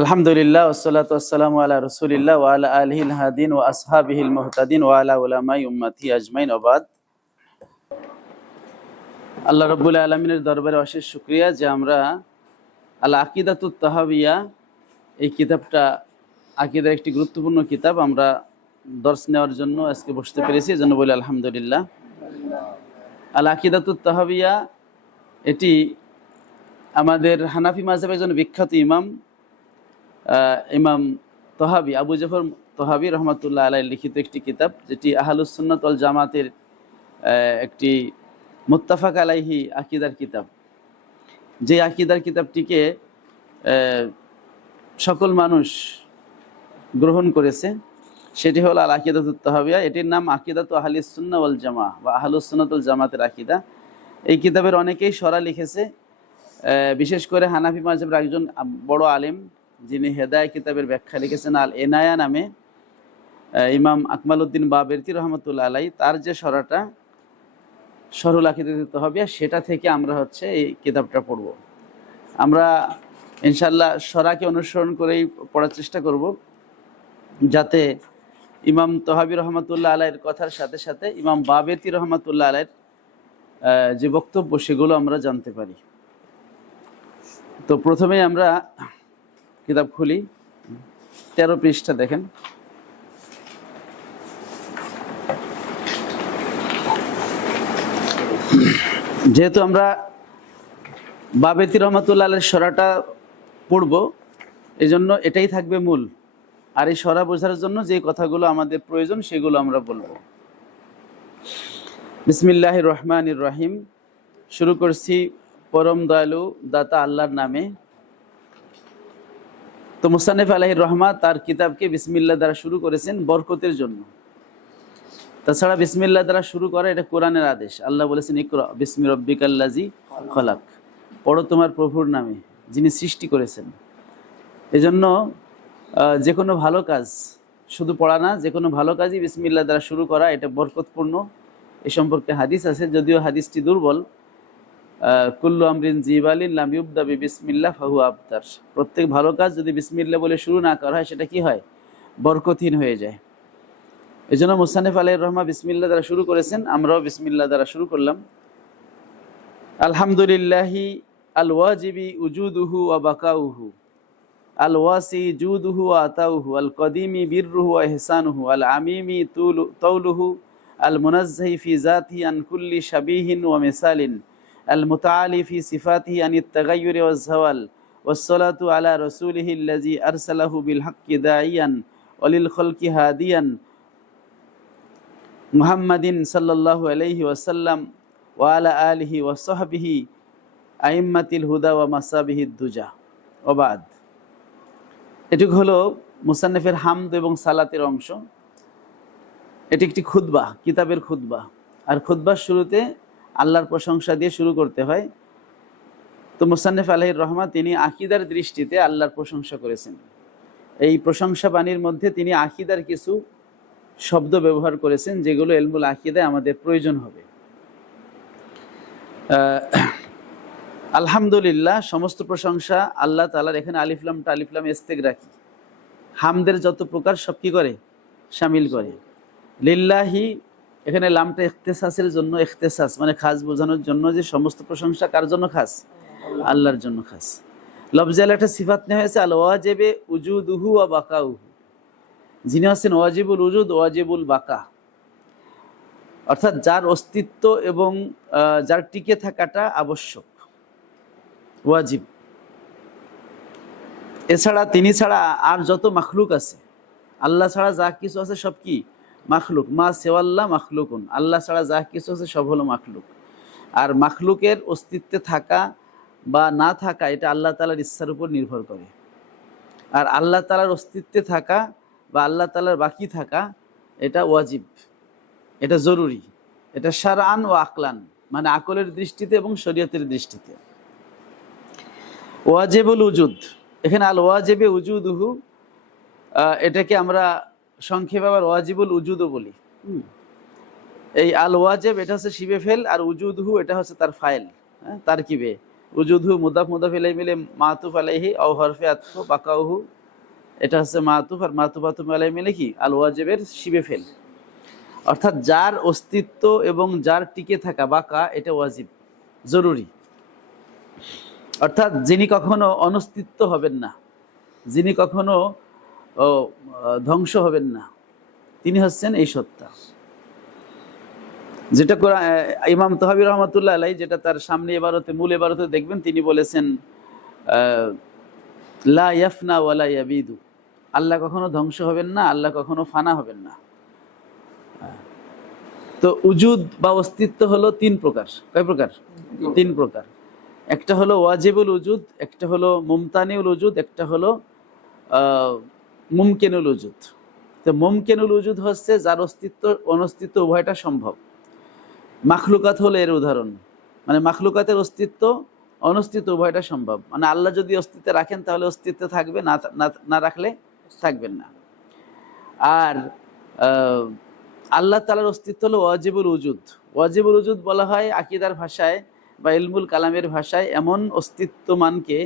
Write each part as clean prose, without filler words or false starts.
আলহামদুলিল্লাহ ওয়াসসালাতু ওয়াসসালামু আলা রাসূলিল্লাহ ওয়া আলা আলিহিল হাদিন ওয়া আসহাবিহিল মুহতাদিন ওয়া আলা উলামাই উম্মতি আজমাইন ওয়া বাদ। আল্লাহ রাব্বুল আলামিনের দরবারে অশেষ শুকরিয়া যে আমরা আল আকিদাতুত তাহাবিয়া এই কিতাবটা আকীদার একটি গুরুত্বপূর্ণ কিতাব আমরা দর্স নেওয়ার জন্য আজকে বসতে পেরেছি, এজন্য বলি আলহামদুলিল্লাহ। আল আকিদাতুত তাহাবিয়া এটি আমাদের হানাফি মাযহাবের একজন বিখ্যাত ইমাম তহাবি আবু জাফর তহাবি রহমাতুল্লাহ আলাইহি লিখিত একটি কিতাব, যেটি আহলুস সুন্নাত ওয়াল জামাতের একটি মুত্তাফাক আলাইহি আকীদার কিতাব। যে আকীদার কিতাবটিকে সকল মানুষ গ্রহণ করেছে সেটি হলো আল আকিদাতুত তাহাবিয়া। এটির নাম আকিদাতু আহলিস সুন্নাহ ওয়াল জামাহ বা আহলুস সুন্নাত ওয়াল জামাতের আকীদা। এই কিতাবের অনেকেই শরা লিখেছে, বিশেষ করে হানাফি মাযহাবের একজন বড় আলেম যিনি হেদায়া কিতাবের ব্যাখ্যা লিখেছেন আল এনায়া নামে, ইমাম আকমালউদ্দিন বাবেরতি রহমতুল্লাহ আলাইহি, তার যে শরাটা শরহুল আকিদাতুত তাহাবিয়া সেটা থেকে আমরা এই কিতাবটা পড়ব। আমরা ইনশাআল্লাহ শরাকে অনুসরণ করেই পড়ার চেষ্টা করব, যাতে ইমাম তহাবি রহমতুল্লাহ আলাইহির কথার সাথে সাথে ইমাম বাবেরতি রহমতুল্লাহ আলাইহির যে বক্তব্য সেগুলো আমরা জানতে পারি। তো প্রথমেই আমরা কিতাব খুলি, 13 পৃষ্ঠা দেখেন। যেহেতু আমরা বাবেরতি রহমতুল্লাহ আলাইহির শরাটা পড়ব, এই জন্য এটাই থাকবে মূল। আর এই শরা বোঝার জন্য যে কথাগুলো আমাদের প্রয়োজন সেগুলো আমরা বলবো। বিসমিল্লাহির রহমানির রহিম। শুরু করছি পরম দয়ালু দাতা আল্লাহর নামে। তো মুসান্নিফ আলাইহির রহমা তার কিতাবকে বিসমিল্লাহ দ্বারা শুরু করেছেন বরকতের জন্য। তাছাড়া বিসমিল্লাহ দ্বারা শুরু করা এটা কোরআনের আদেশ। আল্লাহ বলেছেন ইকরা বিসমি রাব্বিকাল্লাযী খলাক, পড়ো তোমার প্রভুর নামে যিনি সৃষ্টি করেছেন। এজন্য যে কোনো ভালো কাজ শুধু পড়া না, যে কোনো ভালো কাজই বিসমিল্লাহ দ্বারা শুরু করা এটা বরকতপূর্ণ। এ সম্পর্কে হাদিস আছে, যদিও হাদিসটি দুর্বল। কুল্লু আমরিন জিবালিন লাম ইউবদা বিসমিল্লাহ ফাহুয়া আবতার। প্রত্যেক ভালো কাজ যদি বিসমিল্লাহ বলে শুরু না করা হয় সেটা কি হয়? বরকতহীন হয়ে যায়। এজন্য মুসান্নিফ আলাইহির রহমা বিসমিল্লাহ দ্বারা শুরু করেছেন, আমরাও বিসমিল্লাহ দ্বারা শুরু করলাম। আলহামদুলিল্লাহি আল ওয়াজিবি উজুদুহু ওয়া বাকাউহু, আল ওয়াসি জুদুহু ওয়া আতাউহু, আল কদিমি বিররুহু ওয়া ইহসানুহু, আল আমিমি তাউলুহু, আল মুনাজ্জাহি ফি যাতিহি আন কুল্লি শাবিহিন ওয়া মিসালিন, আল মুতাআলি ফি সিফাতিহি আনিত তাগায়্যুরি ওয়াজ জাওয়াল, ওয়াসসালাতু আলা রাসূলিহিল্লাযী আরসালাহু বিল হাক্কি দাঈয়ান ওয়া লিল খালকি হাদিয়ান মুহাম্মাদিন সাল্লাল্লাহু আলাইহি ওয়াসাল্লাম ওয়া আলা আলিহি ওয়া সাহবিহি আইম্মাতিল হুদা ওয়া মাসাবিহিদ দুজা। ওয়া বাদ। এটুকু হলো মুসান্নিফের হামদ এবং সালাতের অংশ। এটি একটি খুতবা, কিতাবের খুতবা। আর খুতবার শুরুতে আল্লাহর প্রশংসা দিয়ে শুরু করতে হয়। তো মুসান্নিফ আলাইহির রহমা তিনি আকীদার দৃষ্টিতে আল্লাহর প্রশংসা করেছেন। এই প্রশংসা বাণীর মধ্যে তিনি আকীদার কিছু শব্দ ব্যবহার করেছেন যেগুলো ইলমুল আকীদায় আমাদের প্রয়োজন হবে। আলহামদুলিল্লাহ, সমস্ত প্রশংসা আল্লাহ তাআলার। এখানে আলিফলামটা আলিফলাম ইস্তেগরাকি, হামদের যত প্রকার সব কি করে? শামিল করে। লিল্লাহি, এখানে লামটা ইখতিসাসের জন্য, ইখতিসাস মানে খাস বোঝানোর জন্য, যে সমস্ত প্রশংসা কার জন্য খাস? আল্লাহর জন্য খাস। লফজে আল্লাহ একটা সিফাত নেওয়া হয়েছে আল ওয়াজিবে উজুদুহু ওয়া বাকাউহু, যিনি হচ্ছেন ওয়াজিবুল উজুদ ওয়াজিবুল বাকা, অর্থাৎ যার অস্তিত্ব এবং যার টিকে থাকাটা আবশ্যক, ওয়াজিব। এছাড়া তিনি ছাড়া আর যত মাখলুক আছে, আল্লাহ ছাড়া যা কিছু আছে সব কি? মাখলুক। মা সেওয়াল্লাহ মাখলুকুন, আল্লাহ ছাড়া যা কিছু আছে সব হলো মাখলুক। আর মাখলুকের অস্তিত্বে থাকা বা না থাকা এটা আল্লাহ তাআলার ইচ্ছার উপর নির্ভর করে। আর আল্লাহ তাআলার অস্তিত্বে থাকা বা আল্লাহ তাআলার বাকি থাকা এটা ওয়াজিব, এটা জরুরি, এটা শারআন ও আকলান, মানে আকলের দৃষ্টিতে এবং শরীয়তের দৃষ্টিতে। ওয়াজিবুল উজুদ, এখানে আল ওয়াজিবে উজুদুহু, এটাকে আমরা সংক্ষেপে আবার ওয়াজিবুল উজুদও বলি। এই আল ওয়াজিব এটা হচ্ছে শিবে ফেল, আর উজুদুহু এটা হচ্ছে তার ফাইল, তারকিবে উজুদহু মুদাফ মুদাফ ইলাইহি মিলে মাতুফ আলাইহি আও হরফে আতফ বাকাউহু, এটা হচ্ছে মাতুফ, আর মাতুফ আতুফ আলাইহি মিলে কি আল ওয়াজিবের শিবে ফেল, অর্থাৎ যার অস্তিত্ব এবং যার টিকে থাকা বাকা এটা ওয়াজিব, জরুরি। অর্থাৎ যিনি কখনো অনস্তিত্ব হবেন না, যিনি কখনো ধ্বংস হবেন না, তিনি হচ্ছেন এই সত্তা। যেটা ইমাম তাহাবী রহমাতুল্লাহ আলাইহি, যেটা তার সামনে ইবারতে, মূল ইবারতে দেখবেন, তিনি বলেছেন লা ইয়াফনা ওয়ালা ইয়াবিদু, আল্লাহ কখনো ধ্বংস হবেন না, আল্লাহ কখনো ফানা হবেন না। তো উজুদ বা অস্তিত্ব হলো তিন প্রকার। কয় প্রকার? তিন প্রকার। একটা হলো ওয়াজিবুল উজুদ, একটা হলো মুমতানিউল উজুদ, একটা হলো মুমকিনুল উজুদ। তো মুমকিনুল উজুদ হচ্ছে যার অস্তিত্ব অনস্তিত্ব উভয়টা সম্ভব। মাখলুকাত হলো এর উদাহরণ, মানে মাখলুকাতের অস্তিত্ব অনস্তিত্ব উভয়টা সম্ভব, মানে আল্লাহ যদি অস্তিত্বে রাখেন তাহলে অস্তিত্বে থাকবে, না রাখলে থাকবেন না। আর আল্লাহ তাআলার অস্তিত্ব হলো ওয়াজিবুল উজুদ। ওয়াজিবুল উজুদ বলা হয় আকীদার ভাষায় বা ইলমুল কালামের ভাষায় এমন অস্তিত্বমানকে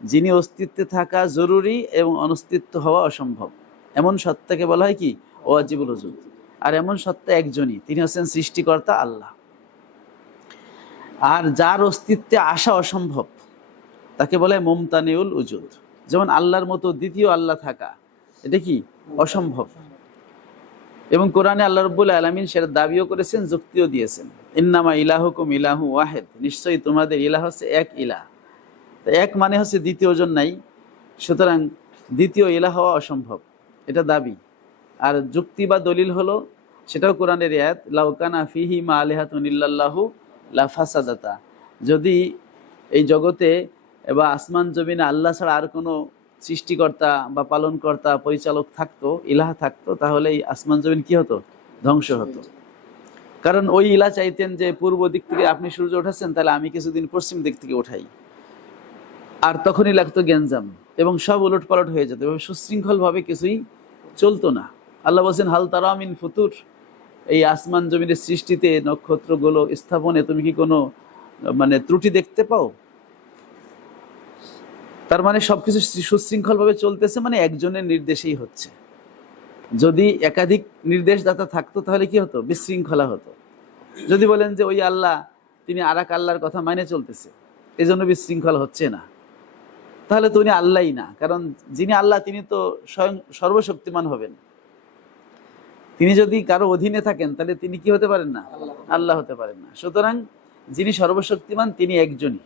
যিনি অস্তিত্বে থাকা জরুরি এবং অনস্তিত্ব হওয়া অসম্ভব, এমন সত্তাকে বলা হয় কি ওয়াজিবুল উজুদ। আর এমন সত্তা একজনই, তিনি হচ্ছেন সৃষ্টিকর্তা আল্লাহ। আর যার অস্তিত্বে আসা অসম্ভব তাকে বলে মুমতানিউল উজুদ। যেমন আল্লাহর মতো দ্বিতীয় আল্লাহ থাকা, এটা কি অসম্ভব। এবং কোরআনে আল্লাহ রাব্বুল আলামিন সেটা দাবিও করেছেন, যুক্তিও দিয়েছেন। ইন্নামা ইলাহুকুম ইলাহু ওয়াহিদ, নিশ্চয়ই তোমাদের ইলাহ হচ্ছে এক ইলাহ। তো এক মানে হচ্ছে দ্বিতীয় জন নাই, সুতরাং দ্বিতীয় ইলাহ হওয়া অসম্ভব, এটা দাবি। আর যুক্তি বা দলিল হলো, সেটাও কোরআনের আয়াত, লাউ কানা ফিহি মা আলিহাতুন ইল্লাল্লাহু লাফাসাদাতা, যদি এই জগতে বা আসমান জমিনে আল্লাহ ছাড়া আর কোনো সৃষ্টিকর্তা বা পালনকর্তা পরিচালক থাকতো, ইলাহ থাকতো, তাহলে এই আসমান জমিন কি হতো? ধ্বংস হতো। কারণ ওই ইলাহ চাইতেন যে পূর্ব দিক থেকে আপনি সূর্য ওঠাচ্ছেন, তাহলে আমি কিছুদিন পশ্চিম দিক থেকে ওঠাই, আর তখনই লাগতো গ্যাঞ্জাম এবং সব উলট পালট হয়ে যেত এবং সুশৃঙ্খলভাবে কিছুই চলতো না। আল্লাহ বলছেন হাল তারা মিন ফুতুর, এই আসমান জমিনের সৃষ্টিতে নক্ষত্রগুলো স্থাপনে তুমি কি কোনো মানে ত্রুটি দেখতে পাও? তার মানে সবকিছু সুশৃঙ্খলভাবে চলতেছে, মানে একজনের নির্দেশেই হচ্ছে। যদি একাধিক নির্দেশদাতা থাকতো তাহলে কি হতো? বিশৃঙ্খলা হতো। যদি বলেন যে ওই আল্লাহ তিনি আর এক আল্লাহর কথা মানে চলতেছে, এই জন্য বিশৃঙ্খলা হচ্ছে না, তাহলে তো উনি আল্লাহই না। কারণ যিনি আল্লাহ তিনি তো স্বয়ং সর্বশক্তিমান হবেন। তিনি যদি কারো অধীনে থাকেন তাহলে তিনি কি হতে পারেন না? আল্লাহ হতে পারেন না। সুতরাং যিনি সর্বশক্তিমান তিনি একজনই।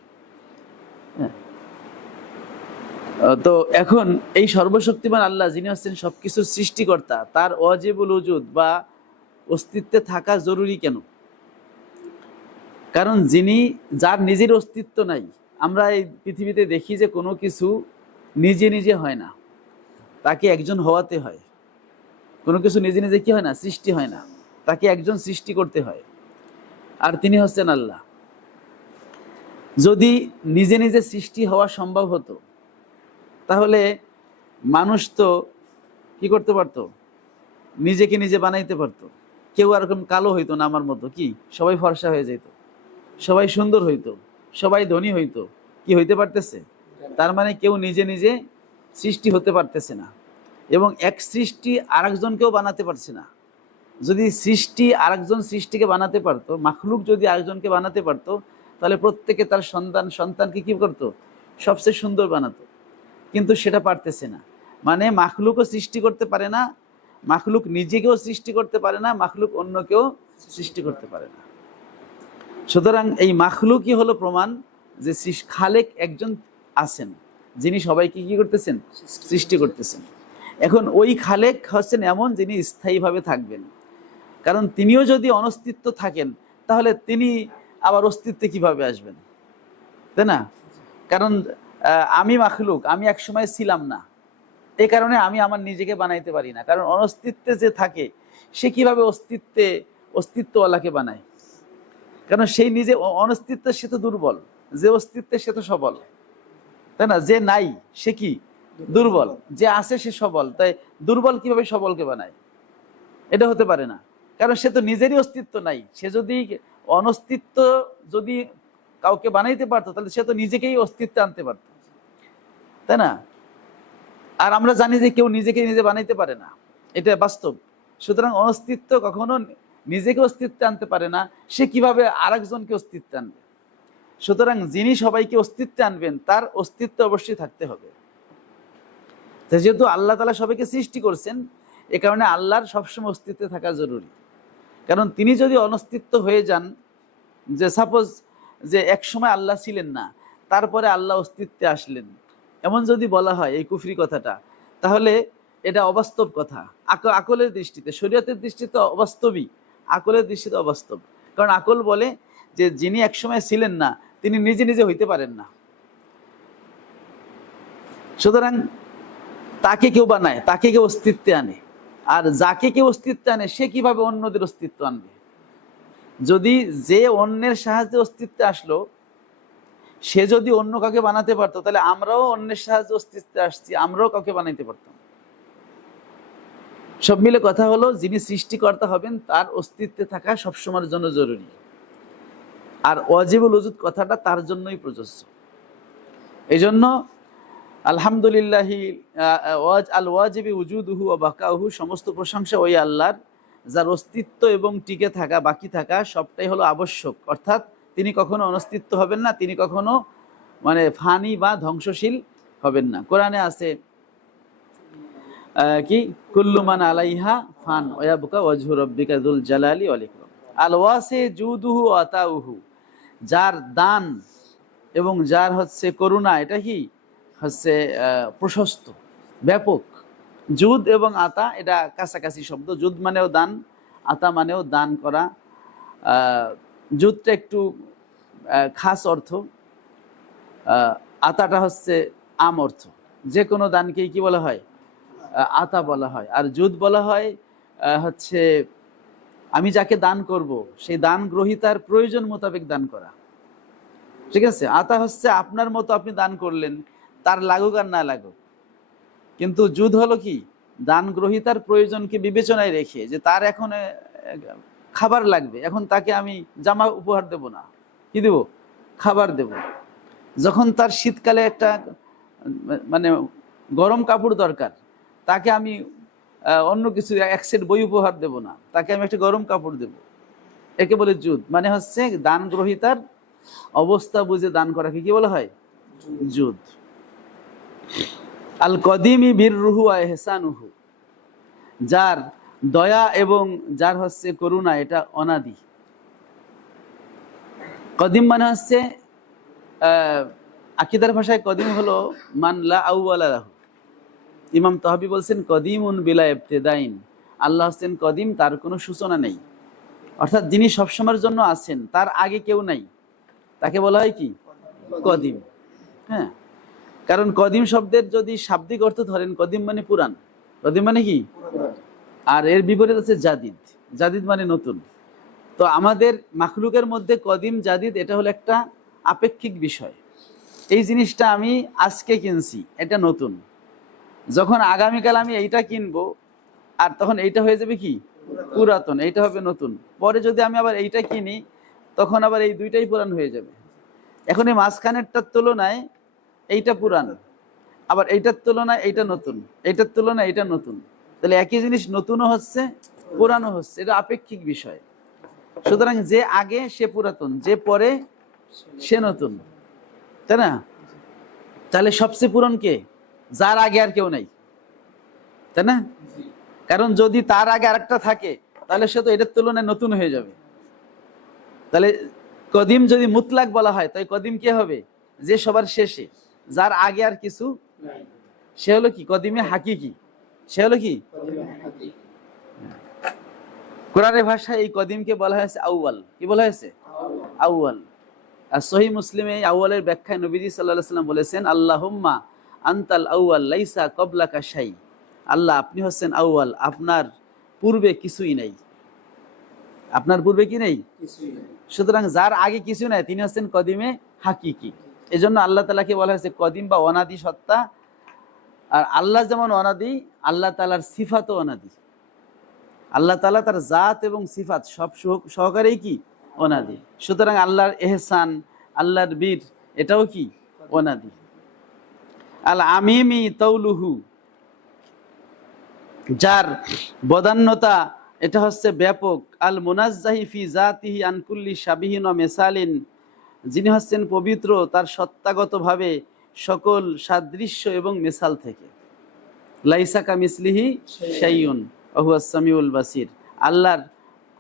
তো এখন এই সর্বশক্তিমান আল্লাহ যিনি হচ্ছেন সবকিছুর সৃষ্টিকর্তা, তার ওয়াজিবুল উজুদ বা অস্তিত্বে থাকা জরুরি কেন? কারণ যার নিজের অস্তিত্ব নাই, আমরা এই পৃথিবীতে দেখি যে কোনো কিছু নিজে নিজে হয় না, তাকে একজন হওয়াতে হয়। কোনো কিছু নিজে নিজে কি হয় না? সৃষ্টি হয় না, তাকে একজন সৃষ্টি করতে হয়, আর তিনি হচ্ছেন আল্লাহ। যদি নিজে নিজে সৃষ্টি হওয়া সম্ভব হতো তাহলে মানুষ তো কি করতে পারতো? নিজেকে নিজে বানাইতে পারতো। কেউ এরকম কালো হইতো না আমার মতো, কি সবাই ফর্সা হয়ে যেত, সবাই সুন্দর হইতো, সবাই ধনী হইতো। কি হইতে পারতেছে? তার মানে কেউ নিজে নিজে সৃষ্টি হতে পারতেছে না, এবং এক সৃষ্টি আরেকজনকেও বানাতে পারছে না। যদি সৃষ্টি আরেকজন সৃষ্টিকে বানাতে পারতো, মাখলুক যদি আরেকজনকে বানাতে পারতো, তাহলে প্রত্যেকে তার সন্তানকে কি করতো? সবচেয়ে সুন্দর বানাতো। কিন্তু সেটা পারতেছে না, মানে মাখলুকও সৃষ্টি করতে পারে না, মাখলুক নিজেকেও সৃষ্টি করতে পারে না, মাখলুক অন্যকেও সৃষ্টি করতে পারে না। সুতরাং এই মাখলুকই হলো প্রমাণ যে খালেক একজন আছেন, যিনি সবাইকে কি করতেছেন? সৃষ্টি করতেছেন। এখন ওই খালেক হচ্ছেন এমন যিনি স্থায়ীভাবে থাকবেন। কারণ তিনিও যদি অনস্তিত্ব থাকেন তাহলে তিনি আবার অস্তিত্বে কিভাবে আসবেন, তাই না? কারণ আমি মাখলুক, আমি এক সময় ছিলাম না, এই কারণে আমি আমার নিজেকে বানাইতে পারি না। কারণ অনস্তিত্বে যে থাকে সে কিভাবে অস্তিত্বওয়ালাকে বানায়? কারণ সেই নিজে অনস্তিত্বে সে তো দুর্বল, যে অস্তিত্বে সে তো সবল, তাই না? যে নাই সে কি দুর্বল, যে আছে সে সবল। তাই দুর্বল কিভাবে সবলকে বানায়? এটা হতে পারে না, কারণ সে তো নিজেরই অস্তিত্ব নাই। সে যদি অনস্তিত্ব যদি কাউকে বানাইতে পারতো, তাহলে সে তো নিজেকেই অস্তিত্বে আনতে পারতো, তাই না? আর আমরা জানি যে কেউ নিজেকে নিজে বানাইতে পারে না, এটা বাস্তব। সুতরাং অস্তিত্ব কখনো নিজেকে অস্তিত্বে আনতে পারে না, সে কিভাবে আরেকজনকে অস্তিত্বে আনবে? সুতরাং যিনি সবাইকে অস্তিত্বে আনবেন তার অস্তিত্ব অবশ্যই থাকতে হবে। যেহেতু আল্লাহ তাআলা সবাইকে সৃষ্টি করছেন, এ কারণে আল্লাহর সবসময় অস্তিত্বে থাকা জরুরি। কারণ তিনি যদি অনস্তিত্ব হয়ে যান, যে সাপোজ যে এক সময় আল্লাহ ছিলেন না, তারপরে আল্লাহ অস্তিত্বে আসলেন, এমন যদি বলা হয় এই কুফরি কথাটা, তাহলে এটা অবাস্তব কথা। আকলের দৃষ্টিতে, শরীয়তের দৃষ্টিতে অবাস্তবই, আকলের দৃষ্টিতে অবাস্তব। কারণ আকল বলে যে যিনি একসময় ছিলেন না তিনি নিজে নিজে হইতে পারেন না। সুতরাং তাকে কেউ বানায়, তাকে কেউ অস্তিত্বে আনে, আর যাকে কেউ অস্তিত্বে আনে সে কিভাবে অন্যদের অস্তিত্ব আনবে? যদি যে অন্যের সাহায্যে অস্তিত্বে আসলো সে যদি অন্য কাউকে বানাতে পারতো, তাহলে আমরাও অন্যের সাহায্যে অস্তিত্বে আসছি, আমরাও কাউকে বানাইতে পারতাম। সব মিলে কথা হলো, যিনি সৃষ্টিকর্তা হবেন তার অস্তিত্বে থাকা সবসময়ের জন্য জরুরি। আর ওয়াজিবুল উজুদ কথাটা তার জন্যই প্রযোজ্য। এই জন্য আলহামদুলিল্লাহি আল ওয়াজিবি উজুদুহু ওয়া বাকাউহু, সমস্ত প্রশংসা ওই আল্লাহর যার অস্তিত্ব এবং টিকে থাকা, বাকি থাকা সবটাই হলো আবশ্যক। অর্থাৎ তিনি কখনো অনস্তিত্ব হবেন না, তিনি কখনো মানে ফানি বা ধ্বংসশীল হবেন না। কোরআনে আছে কি, কুল্লু মান আলাইহা ফান ওয়া ইয়াবকা ওয়াজহু রাব্বিকা যুল জালালি ওয়াল ইকরাম। আল ওয়াসি জুদুহু ওয়া আতাউহু, যার দান এবং যার হচ্ছে করুণা, এটা কি হচ্ছে প্রশস্ত, ব্যাপক। জুদ এবং আতা এটা কাছাকাছি শব্দ। জুদ মানেও দান, আতা মানেও দান করা। জুদটা একটু খাস অর্থ, আতাটা হচ্ছে আম অর্থ। যে কোনো দানকেই কি বলা হয়? আতা বলা হয়। আর জুদ বলা হয় হচ্ছে আমি যাকে দান করব সেই দান গ্রহীতার প্রয়োজন মোতাবেক দান করা, ঠিক আছে? আতা হচ্ছে আপনার মতো আপনি দান করলেন, তার লাগুক আর না লাগুক। কিন্তু জুদ হলো কি, দান গ্রহীতার প্রয়োজনকে বিবেচনায় রেখে, যে তার এখন খাবার লাগবে, এখন তাকে আমি জামা উপহার দেব না, কি দেব? খাবার দেব। যখন তার শীতকালে একটা মানে গরম কাপড় দরকার, তাকে আমি অন্য কিছু এক সেট বই উপহার দেব না, তাকে আমি একটা গরম কাপড় দেব। একে বলে জুদ। মানে হচ্ছে দান গ্রহীতার অবস্থা বুঝে দান করাকে কি বলা হয়? জুদ। আল কদিমি বিররুহু ওয়া ইহসানুহু, যার দয়া এবং যার হচ্ছে করুণা, এটা অনাদি। কদিম মানে হচ্ছে আকিদার ভাষায় কদিম হলো মান লা আউওয়ালা লাহু। ইমাম তাহাবি বলছেন কদিমুন বিলা ইবতিদাইন, আল্লাহ হচ্ছেন কদিম, তার কোনো সূচনা নেই। অর্থাৎ যিনি সবসময়ের জন্য আছেন, তার আগে কেউ নাই, তাকে বলা হয় কি? কদিম। হ্যাঁ, কারণ কদিম শব্দের যদি শাব্দিক অর্থ ধরেন, কদিম মানে পুরান, কদিম মানে কি? আর এর বিপরীত আছে জাদিদ, জাদিদ মানে নতুন। তো আমাদের মাখলুকের মধ্যে কদিম জাদিদ এটা হলো একটা আপেক্ষিক বিষয়। এই জিনিসটা আমি আজকে কিনছি, এটা নতুন। যখন আগামীকাল আমি এইটা কিনবো, আর তখন এইটা হয়ে যাবে কি? পুরাতন। এইটা হবে নতুন। পরে যদি আমি আবার এইটা কিনি, তখন আবার এই দুইটাই পুরান হয়ে যাবে। এখন এই মাঝখানেরটার তুলনায় এইটা পুরান, আবার এইটার তুলনায় এইটা নতুন, এইটার তুলনায় এইটা নতুন। তাহলে একই জিনিস নতুনও হচ্ছে, পুরানো হচ্ছে, এটা আপেক্ষিক বিষয়। সুতরাং যে আগে সে পুরাতন, যে পরে সে নতুন, তাই না? তাহলে সবচেয়ে পুরান কে? যার আগে আর কেউ নাই, তাই না? কারণ যদি তার আগে আরেকটা থাকে, তাহলে সে তো এটার তুলনায় নতুন হয়ে যাবে। তাহলে কদিম যদি মুতলাক বলা হয়, তাই কদিম কে হবে? যে সবার শেষে, যার আগে আর কিছু সে হলো কি? কদিমে হাকিকি, সে হলো কি? কোরআনের ভাষায় এই কদিমকে বলা হয়েছে আউয়াল। কি বলা হয়েছে? আউয়াল। আর সহিহ মুসলিমে এই আউয়ালের ব্যাখ্যায় নবীজি সাল্লাল্লাহু আলাইহি ওয়াসাল্লাম বলেছেন, আল্লাহুম্মা আনতাল আউয়াল লাইসা ক্বাবলাকা শাই। আল্লাহ, আপনি হচ্ছেন আউয়াল, আপনার পূর্বে কিছুই নাই। আপনার পূর্বে কি নেই? সুতরাং যার আগে কিছু নাই, তিনি হচ্ছেন কদিমে হাকিকি। এই জন্য আল্লাহ তাআলাকে বলা হয়েছে কদিম বা অনাদি সত্তা। আর আল্লাহ যেমন অনাদি, আল্লাহ তাআলার সিফাতও অনাদি। আল্লাহ তাআলা তার জাত এবং সিফাত সব সহকারেই কি? অনাদি। সুতরাং আল্লাহর এহসান, আল্লাহর বীর, এটাও কি অনাদি। আল আমিমি তাউলুহু, যার বদান্যতা এটা হচ্ছে ব্যাপক। আল মুনাজ্জাহি ফি জাতিহি আন কুল্লি শাবিহিন ওয়া মিসালিন, যিনি হচ্ছেন পবিত্র তার সত্তাগতভাবে সকল সাদৃশ্য এবং মিসাল থেকে। লাইসা কামিসলিহি শাইউন ওয়া হুয়াস সামিউল বাসির, আল্লাহর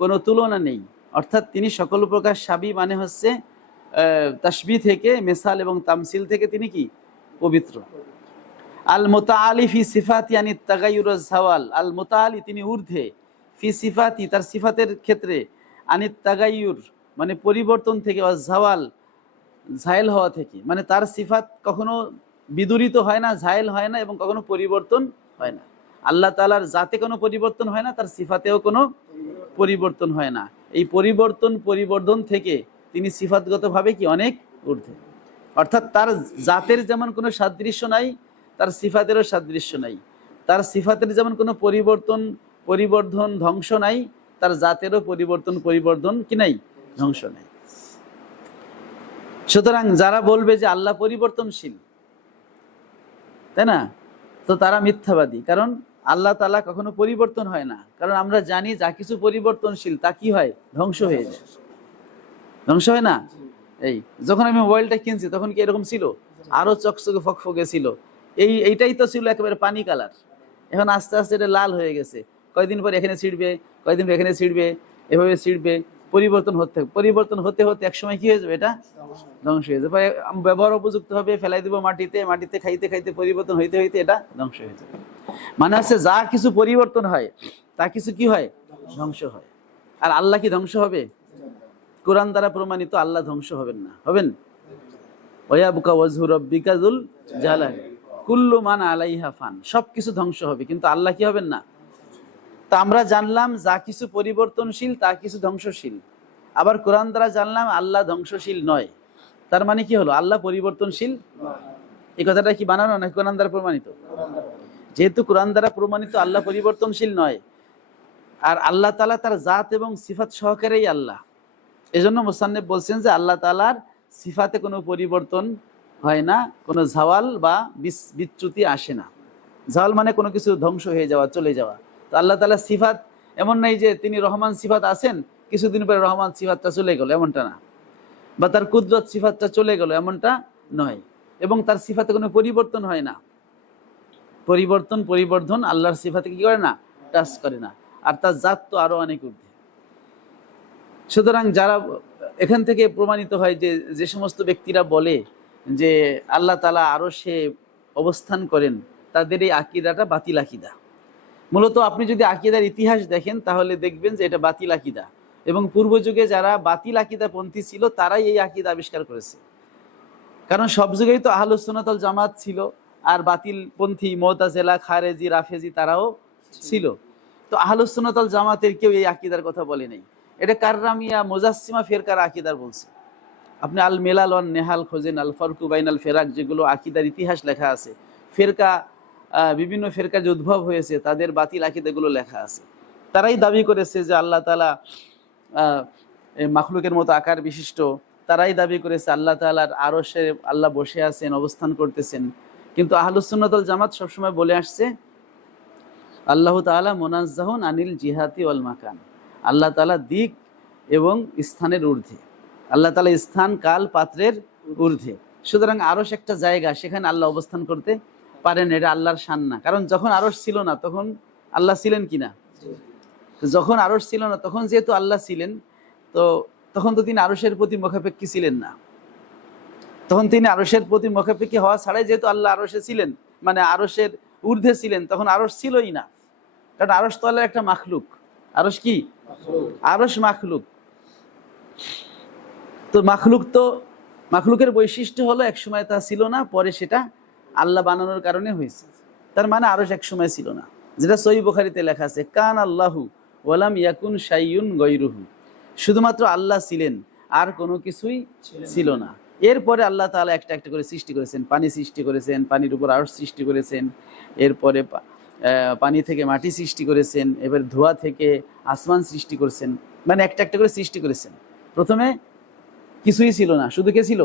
কোনো তুলনা নেই, অর্থাৎ তিনি সকল প্রকার সাবি মানে হচ্ছে তাসবিহ থেকে, মিসাল এবং তামসিল থেকে তিনি কি পবিত্র। আল মুতাআলি ফি সিফাতি আনিত তাগায়্যুর ওয়াজ জাওয়াল, আল মুতাআলি তিনি ঊর্ধ্বে, ফি সিফাতি তার সিফাতের ক্ষেত্রে, আনিত তাগায়্যুর মানে পরিবর্তন থেকে, ওয়াজ জাওয়াল ঝায়েল হওয়া থেকে, মানে তার সিফাত কখনো বিদূরিত হয় না, ঝায়েল হয় না এবং কখনো পরিবর্তন হয় না। আল্লাহ তাআলার জাতে কোনো পরিবর্তন হয় না, তার সিফাতেও কোনো পরিবর্তন হয় না। এই পরিবর্তন থেকে তিনি সিফাতগতভাবে কি অনেক ঊর্ধ্বে, অর্থাৎ তার জাতের যেমন কোনো সাদৃশ্য নাই, তার সিফাতেরও সাদৃশ্য নাই। তার সিফাতের যেমন কোনো পরিবর্ধন ধ্বংস নাই, তার জাতেরও পরিবর্ধন কি নাই, ধ্বংস নাই। সুতরাং যারা বলবে যে আল্লাহ পরিবর্তনশীল, তাই না, তো তারা মিথ্যাবাদী, কারণ আল্লাহ তাআলা কখনো পরিবর্তন হয় না। কারণ আমরা জানি যা কিছু পরিবর্তনশীল তা কি হয়, ধ্বংস হয়ে যায়, ধ্বংস হয় না। এই যখন আমি মোবাইলটা কিনছি তখন কি এরকম ছিল? আরো চকচকে ফকফকে ছিল। এইটাই তো ছিল একেবারে পানি কালার, এখন আস্তে আস্তে এটা লাল হয়ে গেছে। কয়দিন পর এখানে ছিড়বে, কয়দিন পর এখানে ছিড়বে, এভাবে ছিড়বে, পরিবর্তন হতে হতে একসময় কি হয়ে যাবে, এটা ধ্বংস হয়ে যাবে। ব্যবহার উপযুক্ত হবে, ফেলাই দিব মাটিতে খাইতে খাইতে পরিবর্তন হইতে হইতে এটা ধ্বংস হয়ে যাবে। মানে হচ্ছে যা কিছু পরিবর্তন হয় তা কিছু কি হয়, ধ্বংস হয়। আর আল্লাহ কি ধ্বংস হবে? কোরআন দ্বারা প্রমাণিত আল্লাহ ধ্বংস হবেন না, হবেন? ওয়ায়াবকা ওয়াজহু রাব্বিকা যুল জালাল, কুল্লু মান আলাইহা ফান, সবকিছু ধ্বংস হবে কিন্তু আল্লাহ কি হবেন না। তা আমরা জানলাম যা কিছু পরিবর্তনশীল তা কিছু ধ্বংসশীল। আবার কোরআন দ্বারা জানলাম আল্লাহ ধ্বংসশীল নয়। তার মানে কি হলো, আল্লাহ পরিবর্তনশীল। এই কথাটা কি বানানো নাকি কোরআন দ্বারা প্রমাণিত? যেহেতু কোরআন দ্বারা প্রমাণিত আল্লাহ পরিবর্তনশীল নয়, আর আল্লাহ তাআলা তার জাত এবং সিফাত সহকারেই আল্লাহ, এজন্য মুসান্নিফ বলছেন যে আল্লাহ তাআলার সিফাতে কোনো পরিবর্তন হয় না, কোনো জাওয়াল বা বিচ্যুতি আসে না। জাওয়াল মানে কোনো কিছু ধ্বংস হয়ে যাওয়া, চলে যাওয়া। তো আল্লাহ তাআলার সিফাত এমন নাই যে তিনি রহমান সিফাত আছেন, কিছুদিন পরে রহমান সিফাতটা চলে গেল, এমনটা না। বা তার কুদরত সিফাতটা চলে গেল, এমনটা নয়। এবং তার সিফাতে কোনো পরিবর্তন হয় না। পরিবর্ধন আল্লাহর সিফাতে কি করে না, টাচ করে না। আর তার জাত তো আরো অনেক ঊর্ধ্বে। সুতরাং যারা এখান থেকে প্রমাণিত হয় যে সমস্ত ব্যক্তিরা বলে যে আল্লাহ তাআলা আরশে অবস্থান করেন, তাদের এই আকীদাটা বাতিল আকীদা। মূলত আপনি যদি আকীদার ইতিহাস দেখেন তাহলে দেখবেন যে এটা বাতিল আকীদা, এবং পূর্ব যুগে যারা বাতিল আকীদাপন্থী ছিল তারাই এই আকীদা আবিষ্কার করেছে। কারণ সব যুগেই তো আহলুস সুন্নাত ওয়াল জামাত ছিল, আর বাতিলপন্থী মুতাজিলা, খারেজি, রাফেজি তারাও ছিল। তো আহলুস সুন্নাত ওয়াল জামাতের কেউ এই আকীদার কথা বলে নাই। এটা কাররামিয়া মুজাসসিমা ফিরকার আকীদার বলছে। আপনি আল মিলাল ওয়ান নেহাল খোঁজেন, আল ফারকু বাইনাল ফিরাক, যেগুলো আকীদার ইতিহাস লেখা আছে, ফিরকা বিভিন্ন ফিরকা যে উদ্ভব হয়েছে তাদের বাতিল আকীদাগুলো লেখা আছে। তারাই দাবি করেছে যে আল্লাহ তাআলা মাখলুকের মতো আকার বিশিষ্ট। তারাই দাবি করেছে আল্লাহ তাআলার আরশে আল্লাহ বসে আছেন, অবস্থান করতেছেন। কিন্তু আহলুস সুন্নাত ওয়াল জামাত সবসময় বলে আসছে আল্লাহ তাআলা মুনাজ্জাহুন আনিল জিহাতি ওয়াল মাকান, আল্লাহ তাআলা দিক এবং স্থানের ঊর্ধ্বে। আল্লাহ তাআলা স্থান, কাল, পাত্রের ঊর্ধ্বে। সুতরাং আরশ একটা জায়গা, সেখানে আল্লাহ অবস্থান করতে পারেন, এটা আল্লাহর শান না। কারণ যখন আরশ ছিল না তখন আল্লাহ ছিলেন কিনা? যখন আরশ ছিল না তখন যেহেতু আল্লাহ ছিলেন, তো তখন তো তিনি আরশের প্রতি মুখাপেক্ষী ছিলেন না। তখন তিনি আরশের প্রতি মুখাপেক্ষী হওয়া ছাড়াই যেহেতু আল্লাহ আরশে ছিলেন, মানে আরশের ঊর্ধ্বে ছিলেন, তখন আরশ ছিলই না। কারণ আরশ তো আল্লাহর একটা মাখলুক। আরশ কি? আরশ মাখলুক। তো মাখলুকের বৈশিষ্ট্য হলো একসময় তা ছিল না, পরে সেটা আল্লাহ বানানোর কারণে হয়েছে। তার মানে আরশ একসময় ছিল না, যেটা সহিহ বুখারীতে লেখা আছে, কান আল্লাহু ওয়ালাম ইয়াকুন শাইউন গায়রুহু, শুধুমাত্র আল্লাহ ছিলেন আর কোনো কিছুই ছিল না। এরপরে আল্লাহ তাআলা একটা একটা করে সৃষ্টি করেছেন। পানি সৃষ্টি করেছেন, পানির উপর আরশ সৃষ্টি করেছেন, এরপরে পানি থেকে মাটি সৃষ্টি করেছেন, এবার ধোঁয়া থেকে আসমান সৃষ্টি করেছেন। মানে একটা একটা করে সৃষ্টি করেছেন। প্রথমে কিছুই ছিল না, শুধু কে ছিল?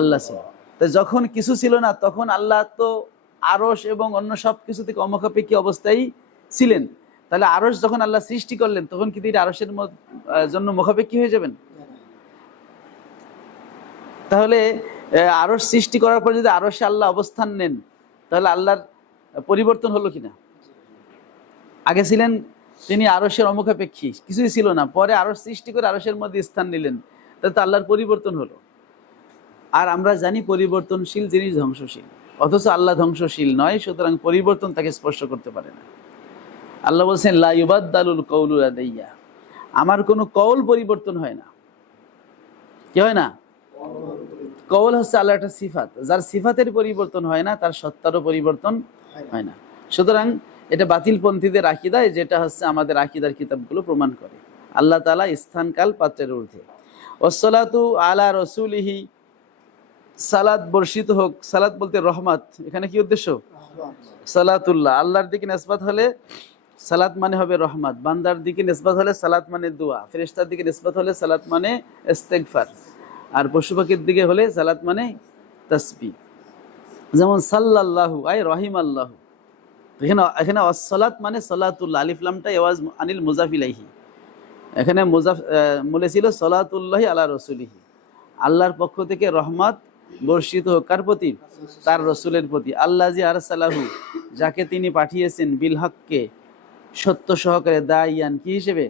আল্লাহ ছিল। তো যখন কিছু ছিল না তখন আল্লাহ তো আরশ এবং অন্য সব কিছু থেকে অমুখাপেক্ষী অবস্থায় ছিলেন। তাহলে আরশ যখন আল্লাহ সৃষ্টি করলেন তখন কি তিনি আরশের জন্য মুখাপেক্ষী হয়ে যাবেন? তাহলে আরশ সৃষ্টি করার পর যদি আরশে আল্লাহ অবস্থান নেন তাহলে আল্লাহর পরিবর্তন হলো কিনা? আগে ছিলেন তিনি আরশের অমুখাপেক্ষী, কিছুই ছিল না, পরে আরশ সৃষ্টি করে আরশের মধ্যে স্থান নিলেন, তাহলে তো আল্লাহর পরিবর্তন হলো। আর আমরা জানি পরিবর্তনশীল জিনিস ধ্বংসশীল, অথচ আল্লাহ ধ্বংসশীল নয়, সুতরাং পরিবর্তন তাকে স্পর্শ করতে পারে না। আল্লাহ বলছেন লা ইউবাদদালুল কওলু লাদাইয়া, আমার কোনো কওল পরিবর্তন হয় না। কি হয় না? কওল হচ্ছে আল্লাহর একটা সিফাত, যার সিফাতের পরিবর্তন হয় না তার সত্তারও পরিবর্তন হয় না। সুতরাং এটা বাতিলপন্থীদের আকীদা, যেটা হচ্ছে আমাদের আকীদার কিতাবগুলো প্রমাণ করে। আল্লাহ তাআলা স্থান কাল পাত্রের ঊর্ধ্বে। ওয়াসসালাতু আলা রাসূলিহি, সালাত বর্ষিত হোক, সালাত বলতে রহমত, এখানে কি উদ্দেশ্য? সালাতুল্লাহ, আল্লাহর দিকে নিসবত হলে সালাত মানে হবে রহমত, বান্দার দিকে নিসবত হলে সালাত মানে দোয়া, ফেরেশতার দিকে নিসবত হলে সালাত মানে ইস্তেগফার, আর পশু পাখির দিকে হলে সালাত মানে তাসবিহ। যেমন সাল্লাল্লাহু আই রহিমাল্লাহু, এখানে আসসালাত মানে সালাতুল্লাহ, আলিফ লামটা ইওয়াজ আনিল মুজাফ ইলাইহি, এখানে মুজাফ মূলে ছিল সালাতুল্লাহি আলা রাসূলিহি, আল্লাহর পক্ষ থেকে রহমত বর্ষিত হোক কার প্রতি? তার রসুলের প্রতি। আল্লাযী আরসালাহু, যাকে তিনি পাঠিয়েছেন, বিল হককে, সত্য সহকারে, দাইয়ান কি হিসেবে?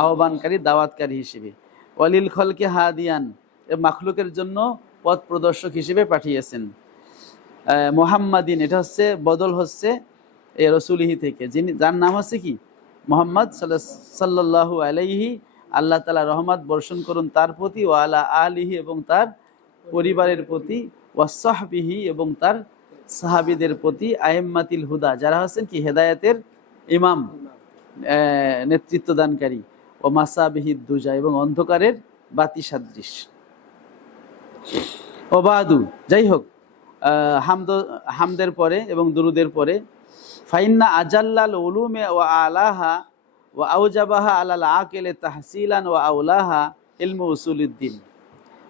আহ্বানকারী, দাওয়াতকারী হিসেবে, ওয়ালিল খলকে হাদিয়ান, মাখলুকের জন্য পথ প্রদর্শক হিসেবে পাঠিয়েছেন। মুহাম্মাদিন, এটা হচ্ছে বদল হচ্ছে এই রসুলিহি থেকে, যিনি যার নাম হচ্ছে কি? মুহাম্মদ সাল্লাল্লাহু আলাইহি, আল্লাহ তাআলা রহমত বর্ষণ করুন তার প্রতি, ওয়া আলা আলিহি, এবং তার পরিবারের প্রতি, ওয়াসসাহবিহি, এবং তার সাহাবীদের প্রতি, আইম্মাতিল হুদা, যারা হচ্ছেন কি? হেদায়েতের ইমাম, নেতৃত্ব দানকারী, ও মাসাবিহিদ দুজা, এবং অন্ধকারের বাতি সাদৃশ। ওবাদু, যাই হোক, হামদের পরে এবং দুরুদের পরে, ফাইন্না আজাল্লাল উলুমে ওয়া আলাহা ওয়া আউজাবাহা আলাল আকিলে তাহসিলান ওয়া আউলাহা ইলমু উসুলুদ্দিন।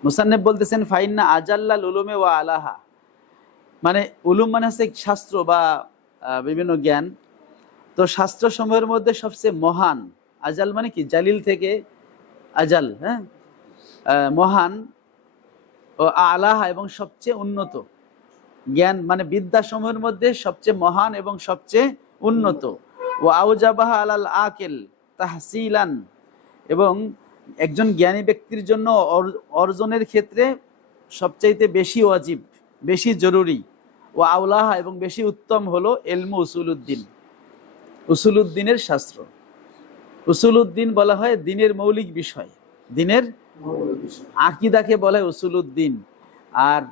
মুসান্নিফ বলতেছেন ফাইন্না আজাল্লাল উলুমে ওয়া আলাহা, মানে উলুম মানে হচ্ছে শাস্ত্র বা বিভিন্ন জ্ঞান। তো শাস্ত্র সমূহের মধ্যে সবচেয়ে মহান, আজাল মানে কি? জালিল থেকে আজাল, হ্যাঁ, মহান, ও আলাহা, এবং সবচেয়ে উন্নত জ্ঞান, মানে বিদ্যাসমূহের মধ্যে সবচেয়ে মহান এবং সবচেয়ে উন্নত। ও আউজাবাহা আলাল আকিল তাহসিলান, এবং একজন জ্ঞানী ব্যক্তির জন্য অর্জনের ক্ষেত্রে সবচাইতে বেশি ওয়াজিব, বেশি জরুরি। ও আউলাহা, এবং বেশি উত্তম হলো ইলমু উসুলুদ্দিন, উসুলুদ্দিনের শাস্ত্র। উসুলুদ্দিন বলা হয় দিনের মৌলিক বিষয়, দিনের আকীদাকে বলা হয় উসুলুদ্দিন। আর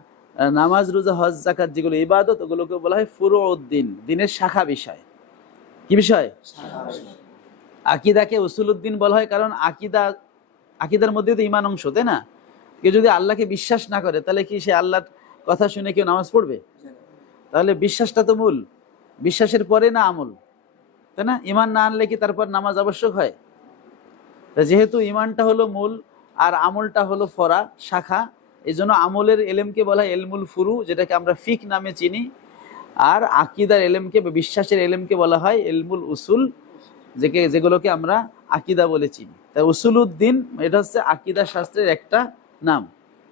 নামাজ, রোজা, হজ, যাকাত যেগুলো ইবাদত, ওগুলোকে বলা হয় ফুরুউদ্দিন, দিনের শাখা বিষয়। কি বিষয়? আকীদাকে উসুলুদ্দিন বলা হয় কারণ আকীদার মধ্যে তো ঈমান অংশ, তাই না? কেউ যদি আল্লাহকে বিশ্বাস না করে তাহলে কি সে আল্লাহর কথা শুনে কেউ নামাজ পড়বে? তাহলে বিশ্বাসটা তো মূল, বিশ্বাসের পরে না আমল, তাই না? ঈমান না আনলে কি তারপর নামাজ আবশ্যক হয়? যেহেতু ঈমানটা হলো মূল আর আমলটা হলো ফরা, শাখা, এই জন্য আমলের এলেমকে বলা হয় এলমুল ফুরু, যেটাকে আমরা ফিক নামে চিনি। আর আকীদার এলেমকে বা বিশ্বাসের এলেমকে বলা হয় এলমুল উসুল, যেগুলোকে আমরা আকীদা বলে চিনি। তাই উসুলুদ্দিন এটা হচ্ছে আকীদা শাস্ত্রের একটা নাম।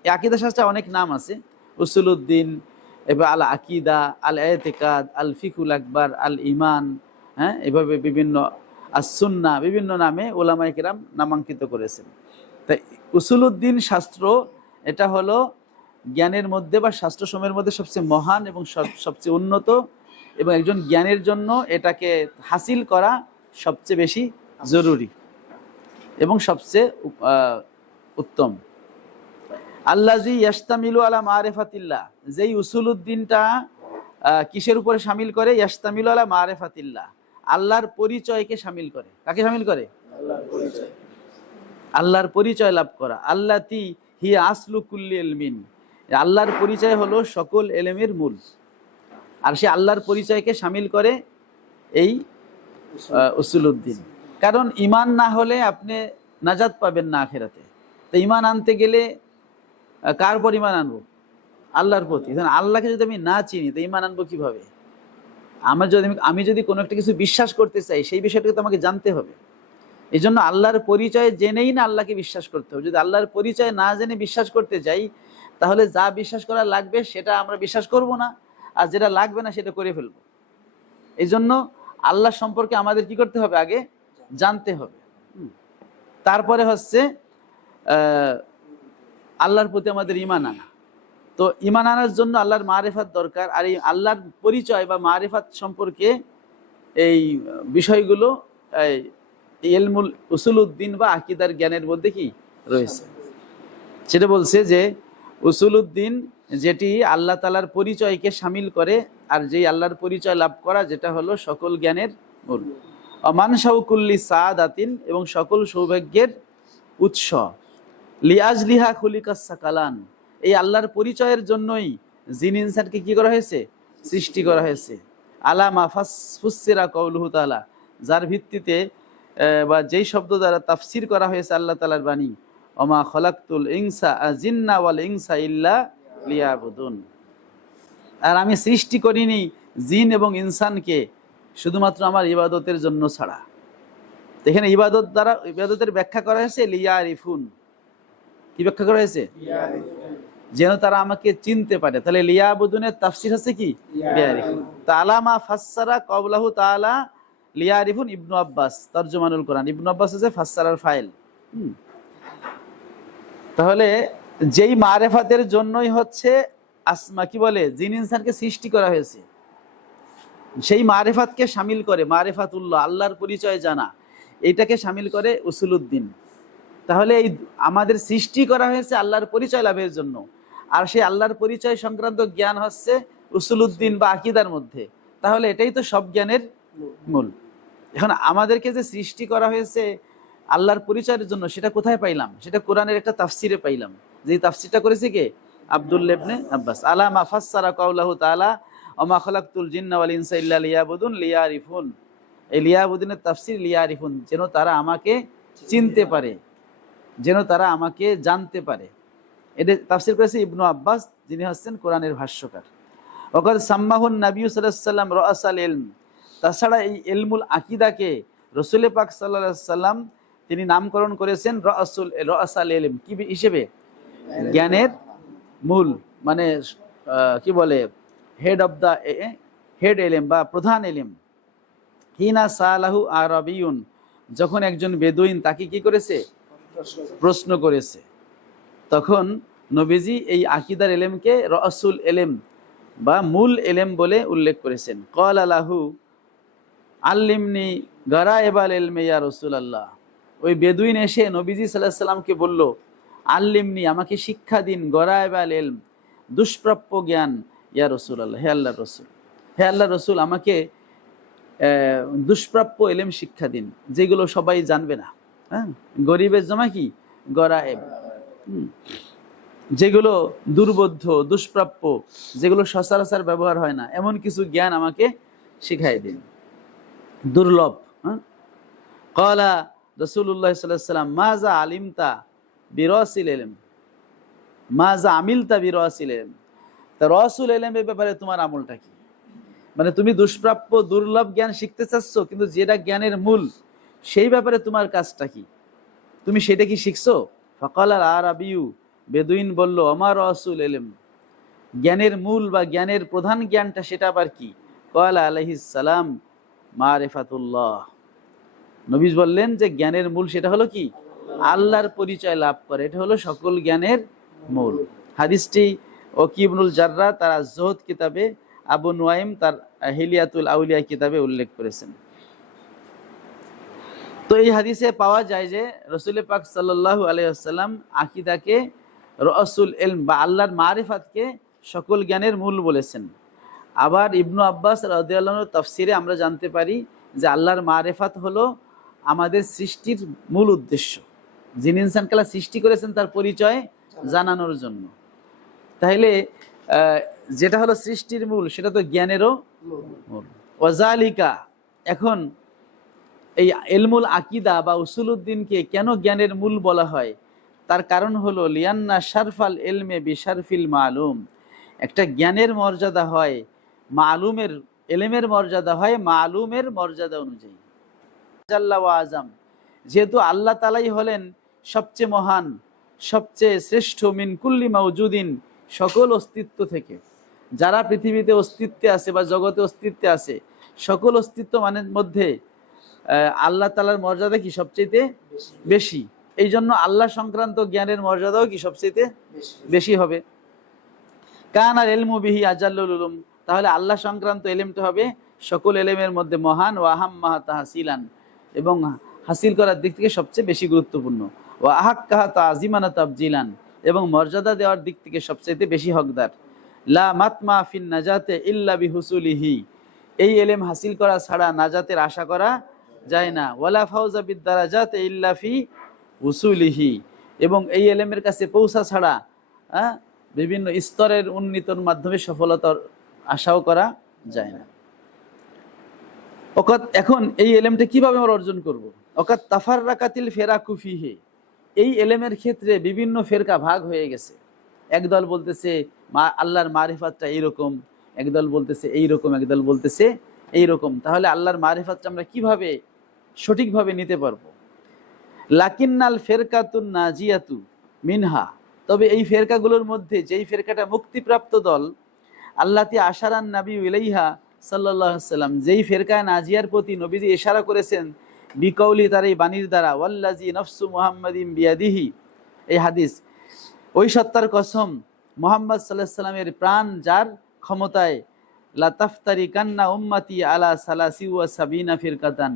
এই আকীদা শাস্ত্রে অনেক নাম আছে, উসুলুদ্দিন, এবার আল আকীদা, আল ইতিকাদ, আল ফিকুল আকবার, আল ঈমান, হ্যাঁ, এভাবে বিভিন্ন, as-সুন্নাহ, বিভিন্ন নামে উলামায়ে কেরাম নামাঙ্কিত করেছেন। তাই উসুলুদ্দিন শাস্ত্র, এটা হলো জ্ঞানের মধ্যে বা শাস্ত্রসমূহের মধ্যে সবচেয়ে মহান এবং সবচেয়ে উন্নত, এবং একজন জ্ঞানের জন্য এটাকে হাসিল করা সবচেয়ে বেশি জরুরি এবং সবচেয়ে উত্তম। আল্লাযী ইয়াশতামিলু আলা মারিফাতিল্লাহ, যেই উসুলুদ্দিনটা কিসের উপরে শামিল করে? ইয়াশতামিলু আলা মারিফাতিল্লাহ, আল্লাহর পরিচয়কে শামিল করে। কাকে শামিল করে? আল্লাহর পরিচয় লাভ করা। আল্লাতী হিয়া আসলু কুল্লি ইলমিন, আল্লাহর পরিচয় হলো সকল এলেমের মূল। আর সে আল্লাহর পরিচয়কে শামিল করে এই উসুলুদ্দিন। কারণ ঈমান না হলে আপনি নাজাত পাবেন না আখিরাতে। তো ঈমান আনতে গেলে কার উপর ঈমান আনবো? আল্লাহর প্রতি। আল্লাহকে যদি আমি না চিনি তো ঈমান আনবো কিভাবে? আমি যদি কোনো একটা কিছু বিশ্বাস করতে চাই, সেই বিষয়টাকে তো আমাকে জানতে হবে। এই জন্য আল্লাহর পরিচয় জেনেই না আল্লাহকে বিশ্বাস করতে হবে। যদি আল্লাহর পরিচয় না জেনে বিশ্বাস করতে যাই, তাহলে যা বিশ্বাস করা লাগবে সেটা আমরা বিশ্বাস করব না, আর যেটা লাগবে না সেটা করে ফেলবো। এই জন্য আল্লাহ সম্পর্কে আমাদের কি করতে হবে? আগে জানতে হবে। তারপরে হচ্ছে আল্লাহর প্রতি আমাদের ঈমান আনা। তো ঈমান আনার জন্য আল্লাহর মারিফাত দরকার। আর এই আল্লাহর পরিচয় বা মারিফাত সম্পর্কে এই বিষয়গুলো ইলমুল উসুলউদ্দিন বা আকীদার জ্ঞানের মধ্যে কি রয়েছে? সেটা বলছে যে উসুলউদ্দিন যেটি আল্লাহ তাআলার পরিচয়কে শামিল করে, আর যেই আল্লাহর পরিচয় লাভ করা যেটা হলো সকল জ্ঞানের মূল। মানশাউ কুল্লি সাআদাতিন, এবং সকল সৌভাগ্যের উৎস। লিআজলিহা খুলিকাস সাকালান, এই আল্লাহর পরিচয়ের জন্যই জিন ইনসানকে কি করা হয়েছে? সৃষ্টি করা হয়েছে। আলামা ফুসসিরা কাউলুহু তাআলা, যার ভিত্তিতে বা যেই শব্দ দ্বারা তাফসির করা হয়েছে আল্লাহ তাআলার বাণী, ওমা খলাকতুল ইনসা জিন্না ওয়াল ইনসা ইল্লা লিয়াবুদুন। আর আমি সৃষ্টি করিনি জিন এবং ইনসানকে শুধুমাত্র আমার ইবাদতের জন্য ছাড়া। এখানে ইবাদত দ্বারা ইবাদতের ব্যাখ্যা করা হয়েছে লিয়ারিফুন। কি ব্যাখ্যা করা হয়েছে? যেন তারা আমাকে চিনতে পারে। তাহলে লিয়াবুদুনের তাফসির হচ্ছে কি? লিয়ারিফুন। তাআলামা ফাসসারা ক্বাউলাহু তাআলা লিয়ারিফুন ইবনু আব্বাস তরজমানুল কোরআন। ইবনু আব্বাস হচ্ছে ফাসসারার ফাইল। তাহলে যেই মারিফাতের জন্যই হচ্ছে আসমা কি বলে জিন ইনসানকে সৃষ্টি করা হয়েছে, সেই মারিফাতকে শামিল করে মারিফাতুল্লাহ, আল্লাহর পরিচয় জানা, এইটাকে শামিল করে উসুলউদ্দিন। তাহলে এই আমাদের সৃষ্টি করা হয়েছে আল্লাহর পরিচয় লাভের জন্য, আর সেই আল্লাহর পরিচয় সংক্রান্ত জ্ঞান হচ্ছে উসুলউদ্দিন বা আকীদার মধ্যে। তাহলে এটাই তো সব জ্ঞানের মূল। এখন আমাদেরকে যে সৃষ্টি করা হয়েছে আল্লাহর পরিচয়ের জন্য, সেটা কোথায় পাইলাম? সেটা কোরআনের একটা তাফসিরে পাইলাম। যে তাফসিরটা করেছে কে? আব্দুল্লাহ ইবনে আব্বাস। আলামা ফাসসারা কাউলাহু তাআলা ওমা খলাকতুল জিন্না ওয়াল ইনসা ইল্লা লিয়াবুদুন লিয়ারিফুন। এই লিয়াবুদুনের তাফসির লিয়ারিফুন, যেন তারা আমাকে চিনতে পারে, যেন তারা আমাকে জানতে পারে। এটা তাফসির করেছে ইবনু আব্বাস, যিনি হচ্ছেন কোরআনের ভাষ্যকার। ওয়াকাদ সাম্মাহুন নবী সাল্লাল্লাহু আলাইহি ওয়াসাল্লাম রাসাল ইলম। তাছাড়া এই ইলমুল আকীদাকে রাসূল পাক সাল্লাল্লাহু আলাইহি ওয়াসাল্লাম তিনি নামকরণ করেছেন রাসাল ইলম, কি হিসেবে? জ্ঞানের মূল, মানে কি বলে হেড অফ দা হেড এলিম বা প্রধান এলিম। হিনা সালাহু আরাবিয়ুন, যখন একজন বেদুইন তাকে কি করেছে? প্রশ্ন করেছে, তখন নবীজি এই আকীদার এলেমকে রাসুল এলেম বা মূল এলেম বলে উল্লেখ করেছেন। ক্বালা লাহু আল্লিমনি গারায়েবাল ইলমি ইয়া রাসূলুল্লাহ। ওই বেদুইন এসে নবীজি সাল্লাল্লাহু আলাইহি সাল্লামকে বলল, আল্লিমনি, আমাকে শিক্ষা দিন, গারায়েবাল ইলম, দুষ্প্রাপ্য জ্ঞান, ইয়া রাসূলুল্লাহ, হে আল্লাহর রাসূল, হে আল্লাহর রাসূল, আমাকে দুষ্প্রাপ্য এলেম শিক্ষা দিন, যেগুলো সবাই জানবে না। হ্যাঁ, গরিবের জমা কি? গরায়েব। যেগুলো দুর্বোধ্য, দুষ্প্রাপ্য, যেগুলো সচরাচর ব্যবহার হয় না, এমন কিছু জ্ঞান আমাকে শিখাই দিন, দুর্লভ। ক্বালা রাসূলুল্লাহ সাল্লাল্লাহু আলাইহি ওয়াসাল্লাম মাজা আলিমতা বিরাসিল ইলম, মাজা আমিলতা বিরাসিল ইলম। তা রাসূল ইলমের ব্যাপারে তোমার আমলটা কি? মানে তুমি দুষ্প্রাপ্য দুর্লভ জ্ঞান শিখতে চাচ্ছ, কিন্তু যেটা জ্ঞানের মূল সেই ব্যাপারে তোমার কাজটা কি? তুমি সেটা কি শিখছো? ফাকাল আল আরাবিয়্যু, বেদুইন বলল, আমার রাসূল ইলম, জ্ঞানের মূল বা জ্ঞানের প্রধান জ্ঞানটা সেটা আবার কি? ক্বালা আলাইহিস সালাম মারিফাতুল্লাহ। নবী বললেন যে জ্ঞানের মূল সেটা হলো কি? আল্লাহর পরিচয় লাভ করে, এটা হলো সকল জ্ঞানের মূল। হাদিসটি ওয়াকি ইবনুল জাররা তার আজ-জুহদ কিতাবে, আবু নুয়াইম তার হিলিয়াতুল আউলিয়া কিতাবে উল্লেখ করেছেন। তো এই হাদিসে পাওয়া যায় যে রাসূল পাক সাল্লাল্লাহু আলাইহি ওয়াসাল্লাম আকীদাকে রাসূল ইলম বা আল্লাহর মারিফাতকে সকল জ্ঞানের মূল বলেছেন। আবার ইবনু আব্বাস রাদিয়াল্লাহু আনহু তাফসিরে আমরা জানতে পারি যে আল্লাহর মারিফাত হলো আমাদের সৃষ্টির মূল উদ্দেশ্য। যিনি ইনসানকে আল্লাহ সৃষ্টি করেছেন তার পরিচয় জানানোর জন্য। তাহলে যেটা হলো সৃষ্টির মূল, সেটা তো জ্ঞানেরও মূল। ওয়াজালিকা, এখন এই ইলমুল আকীদা বা উসুলউদ্দিনকে কেন জ্ঞানের মূল বলা হয়, তার কারণ হলো লিয়ান্না শারফাল এলমে বিশারফিল মালুম, একটা জ্ঞানের মর্যাদা হয় মালুমের, এলেমের মর্যাদা হয় মালুমের মর্যাদা অনুযায়ী। জাল্লা ওয়া আজম, যেহেতু আল্লাহ তাআলাই হলেন সবচেয়ে মহান, সবচেয়ে শ্রেষ্ঠ, মিন কুল্লি মাউজুদিন, সকল অস্তিত্ব থেকে, যারা পৃথিবীতে অস্তিত্বে আছে বা জগতে অস্তিত্বে আছে, সকল অস্তিত্ব মানের মধ্যে আল্লাহ তাআলার মর্যাদা কি সবচেয়ে বেশি। এই জন্য আল্লাহ সংক্রান্ত জ্ঞানের মর্যাদাও কি সবচেয়ে বেশি হবে। কান আর এলমু বিহি আজাল্লুল উলুম, তাহলে আল্লাহ সংক্রান্ত এলেমটা হবে সকল এলেমের মধ্যে মহান, ও আহাম্মাহা তাহসিলান, এবং হাসিল করার দিক থেকে সবচেয়ে বেশি গুরুত্বপূর্ণ, ও আহাক্কাহা তাজিমান তাবজিলান, এবং মর্যাদা দেওয়ার দিক থেকে সবচেয়ে বেশি হকদার। লা মাতমা ফিন নাজাতে ইল্লা বিহুসুলিহি, এই এলেম হাসিল করা ছাড়া নাজাতের আশা করা যায় না। ওয়ালা ফাউজা বিদ্দারাজাতে ইল্লা ফি উসুলিহি, এবং এই এলেমের কাছে পৌঁছা ছাড়া বিভিন্ন স্তরের উন্নীতর মাধ্যমে সফলতার আশাও করা যায় না। এখন এই এলেমটা কিভাবে আমরা অর্জন করব? অকাত তাফাররাকাতিল ফেরাকু ফিহি, এই এলেমের ক্ষেত্রে বিভিন্ন ফেরকা ভাগ হয়ে গেছে। একদল বলতেছে আল্লাহর মারিফাতটা এইরকম, একদল বলতেছে এইরকম, একদল বলতেছে এইরকম। তাহলে আল্লাহর মারিফাতটা আমরা কিভাবে সঠিকভাবে নিতে পারবো? লাকিন্নাল ফেরকাতুন নাজিয়াতু মিনহা, তবে এই ফেরকাগুলোর মধ্যে যেই ফেরকাটা মুক্তিপ্রাপ্ত দল, আল্লাতি আশারান নবী ইলাইহা সাল্লাল্লাহু আলাইহি সাল্লাম, যেই ফেরকায় নাজিয়ার প্রতি নবীজি ইশারা করেছেন বিকৌলি, তার এই বাণীর দ্বারা, ওয়াল্লাজি নফসু মুহাম্মাদিন বিয়াদিহি, এই হাদিস, ওই সত্তার কসম মুহাম্মদ সাল্লাল্লাহু আলাইহি সাল্লামের প্রাণ যার ক্ষমতায়, লা তাফতারি কান্না উম্মতি আলা সালাসি ওয়া সাবিনা ফিরকাতান,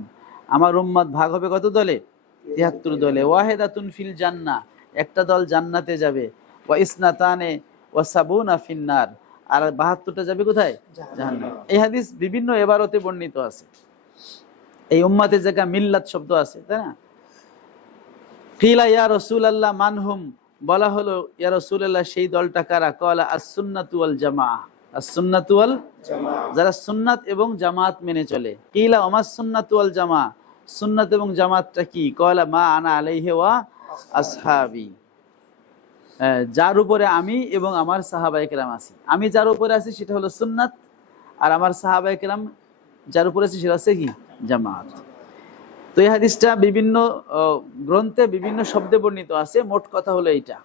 আমার উম্মত ভাগ হবে কত দলে? ৭৩ দলে। ওয়াহিদাতুন ফিল জান্নাহ, একটা দল জান্নাতে যাবে। ওয়া ইসনাতানে ওয়া সাবুনা ফিন্নার, আর ৭২টা যাবে কোথায়? জাহান্নাম। এই হাদিস বিভিন্ন ইবারতে বর্ণিত আছে। এই উম্মতের জায়গা মিল্লাত শব্দ আছে, তাই না? কিলা ইয়া রাসূলুল্লাহ মানহুম, বলা হলো ইয়া রাসূলুল্লাহ সেই দলটা কারা? ক্বালা আস-সুন্নাতু ওয়াল জামাআহ, আস-সুন্নাতু ওয়াল জামাআহ, যারা সুন্নাত এবং জামাত মেনে চলে। কিলা ওমাস সুন্নাতু ওয়াল জামাআহ, সুন্নাত এবং জামাতটা কি? ক্বালা মা আনা আলাইহি ওয়া আসহাবি, যার উপরে আমি এবং আমার সাহাবায়ে কেরাম আছি। আমি যার উপরে আছি সেটা হলো সুন্নাত, আর আমার সাহাবায়ে কেরাম যার উপরে আছে সেটা হচ্ছে কি? জামাত। তো এই হাদিসটা বিভিন্ন গ্রন্থে বিভিন্ন শব্দে বর্ণিত আছে। মোট কথা হলো এইটা,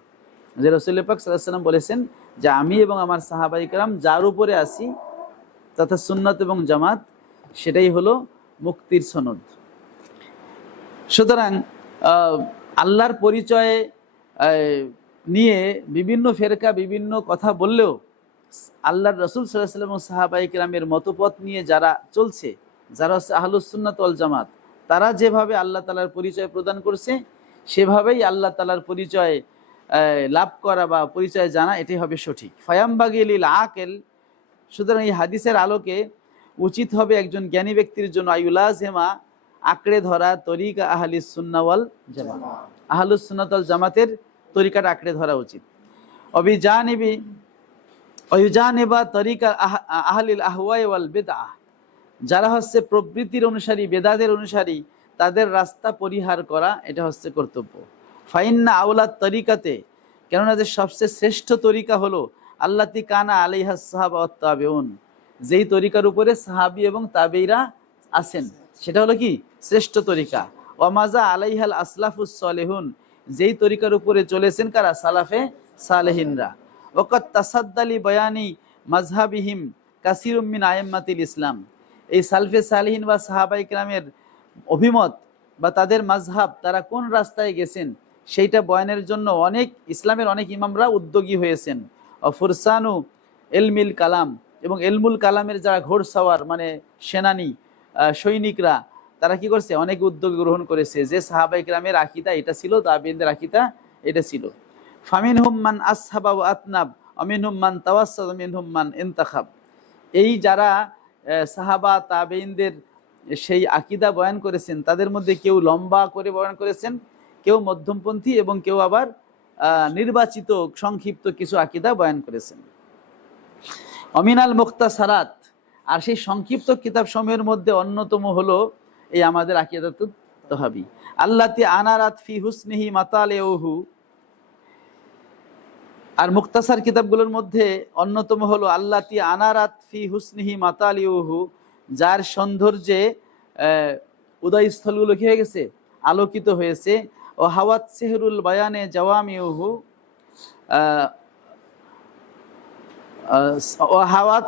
যে রাসূল পাক সাল্লাল্লাহু আলাইহি ওয়াসাল্লাম বলেছেন যে আমি এবং আমার সাহাবায়ে কেরাম যার উপরে আছি, তথা সুন্নাত এবং জামাত, সেটাই হলো মুক্তির সনদ। সুতরাং আল্লাহর পরিচয়ে নিয়ে বিভিন্ন ফেরকা বিভিন্ন কথা বললেও আল্লাহর রাসূল সাল্লাল্লাহু আলাইহি ওয়াসাল্লাম ও সাহাবায়ে কেরামের মতপথ নিয়ে যারা চলছে, যারা হচ্ছে আহলুস সুন্নাত ওয়াল জামাত, তারা যেভাবে আল্লাহ তাআলার পরিচয় প্রদান করছে সেভাবেই আল্লাহ তাআলার পরিচয় লাভ করা বা পরিচয় জানা, এটাই হবে সঠিক। ফায়ামবাগি লিল আকিল, সুতরাং এই হাদিসের আলোকে উচিত হবে একজন জ্ঞানী ব্যক্তির জন্য আইউলাজেমা, আঁকড়ে ধরা তরিকা আহলিস সুন্নাহ ওয়াল জামাত, আহলুস সুন্নাত ওয়াল জামাতের তরিকাটা আঁকড়ে ধরা উচিত। অবিজানিবা তরিকা আহলিল আহওয়াই ওয়াল বিদআহ, যারা হচ্ছে প্রবৃত্তির অনুসারী, বেদাতের অনুসারী, তাদের রাস্তা পরিহার করা, এটা হচ্ছে কর্তব্য। ফাইন্না আউলাত তরিকাতে, কেননা যে সবচেয়ে শ্রেষ্ঠ তরিকা হলো আল্লাতি কানা আলাইহাস সাহাবা ওয়াত তাবিউন, যেই তরিকার উপরে সাহাবী এবং তাবেঈরা আছেন, সেটা হলো কি? শ্রেষ্ঠ তরিকা। ওয়ামাজা আলাইহাল আসলাফুস সালেহুন, যেই তরিকার উপরে চলেছেন কারা? সালাফে সালেহিনরা। ওয়াকাত তাসাদ্দালি বয়ানি মাজহাবিহিম কাসিরুম মিন আইম্মাতিল ইসলাম, এই সালফে সালেহিন বা সাহাবায়ে কেরামের অভিমত বা তাদের মাযহাব, তারা কোন রাস্তায় গেছেন সেইটা বয়ানের জন্য ইসলামের অনেক ইমামরা উদ্যোগী হয়েছেন। ফুরসানু এলমিল কালাম, এবং এলমুল কালামের যারা ঘোড়সাওয়ার মানে সেনানী সৈনিকরা, তারা কি করছে? অনেক উদ্যোগ গ্রহণ করেছে, যে সাহাবায়ে কেরামের আকীদা এটা ছিল, তাবেঈনদের আকীদা এটা ছিল। ফামিনহুম মান আসহাবা ওয়া আতনাব আমিনহুম মান তাওয়াসসাত মিনহুম মান ইনতাখাব, এই যারা সাহাবা তাবেঈনদের সেই আকীদা বয়ান করেছেন, তাদের মধ্যে কেউ লম্বা করে বয়ান করেছেন, কেউ মধ্যমপন্থী, এবং কেউ আবার নির্বাচিত সংক্ষিপ্ত কিছু আকীদা বয়ান করেছেন। অমিনাল মুখতাসারাত, আর সেই সংক্ষিপ্ত কিতাব সমূহের মধ্যে অন্যতম হলো এই আমাদের আকীদাতুত তাহাবী, আল্লাতি আনারাত ফি হুসনিহি মাতালিউহু, আর মুক্তাসার কিতাবগুলোর মধ্যে অন্যতম হলো আল্লাতি আনারাত ফি হুসনিহি মাতালিউহু, যার সৌন্দর্যে উদয়স্থলগুলো কি হয়ে গেছে, আলোকিত হয়েছে। ও হাওয়াত সেহরুল বায়ানে জাওয়ামিউহু, ও হাওয়াত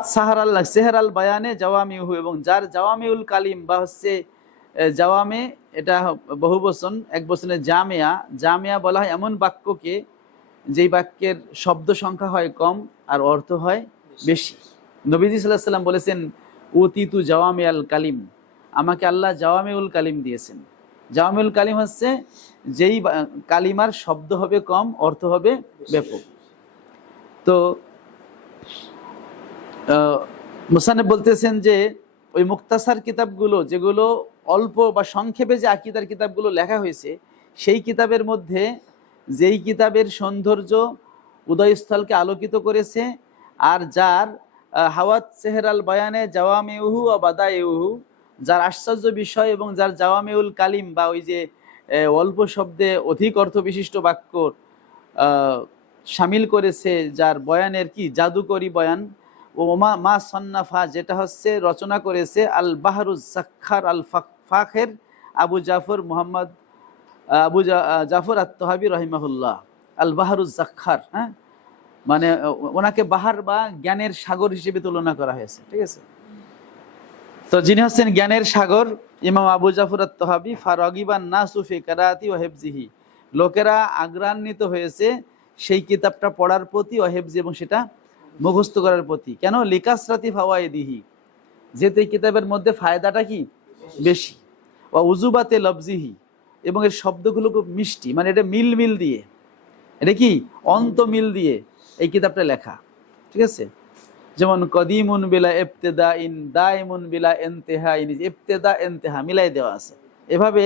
সেহরাল বায়ানে জাওয়ামিউহু, এবং যার জাওয়ামিউল কালিম বা হচ্ছে জাওয়ামে, এটা বহু বচন, এক বচনে জামিয়া। জামিয়া বলা হয় এমন বাক্যকে যেই বাক্যের শব্দ সংখ্যা হয় কম আর অর্থ হয় বেশি। নবীজি সাল্লাল্লাহু আলাইহি ওয়াসাল্লাম বলেছেন, উতিতু জাওয়ামিয়াল কালিম, আমাকে আল্লাহ জাওয়ামিউল কালিম দিয়েছেন। জাওয়ামিউল কালিম হচ্ছে যেই কালিমার শব্দ হবে কম, অর্থ হবে ব্যাপক। তো মুসান্নিফ বলতেছেন যে ওই মুক্তাসার কিতাবগুলো, যেগুলো অল্প বা সংক্ষেপে যে আকীদার কিতাবগুলো লেখা হয়েছে, সেই কিতাবের মধ্যে যেই কিতাবের সৌন্দর্য উদয়স্থলকে আলোকিত করেছে, আর যার হাওয়াত সেহরাল বায়ানে জাওয়ামিউহু ও বাদাইউহু, যার আশ্চর্য বিষয় এবং যার জাওয়ামিউল কালিম বা ওই যে অল্প শব্দে অধিক অর্থ বিশিষ্ট বাক্য শামিল করেছে, যার বয়ানের কি জাদুকরি বয়ান, ও মা সন্নাফা, যেটা হচ্ছে রচনা করেছে আল বাহরুজ জাখার আল ফাখের আবু জাফর মোহাম্মদ আবু জাফর আত-তাহাবি রহিমাহুল্লাহ। আল বাহরুজ জাখার, হ্যাঁ, মানে ওনাকে বাহার বা জ্ঞানের সাগর হিসেবে তুলনা করা হয়েছে, ঠিক আছে। তো যিনি হচ্ছেন জ্ঞানের সাগর ইমাম আবু জাফর আত-তাহাবি, ফারাগিবান নাসু ফি কিরাআতি ওয়া হিফজিহি, লোকেরা আগ্রান্বিত হয়েছে সেই কিতাবটা পড়ার প্রতি, ও হিফজি, এবং সেটা মুখস্থ করার প্রতি। কেন? লিকাসরাতি ফাওয়াইদিহি, যেহেতু এই কিতাবের মধ্যে ফায়দাটা কি বেশি। ও উজুবাতে লফজিহি, এবং এর শব্দগুলো খুব মিষ্টি, মানে এটা মিল মিল দিয়ে, এটা কি অন্ত মিল দিয়ে এই কিতাবটা লেখা, ঠিক আছে। যেমন কদিমুন বিলা ইবতিদা ইন, দাইমুন বিলা ইনতিহা ইন, ইবতিদা ইনতিহা মিলাই দেওয়া আছে। এভাবে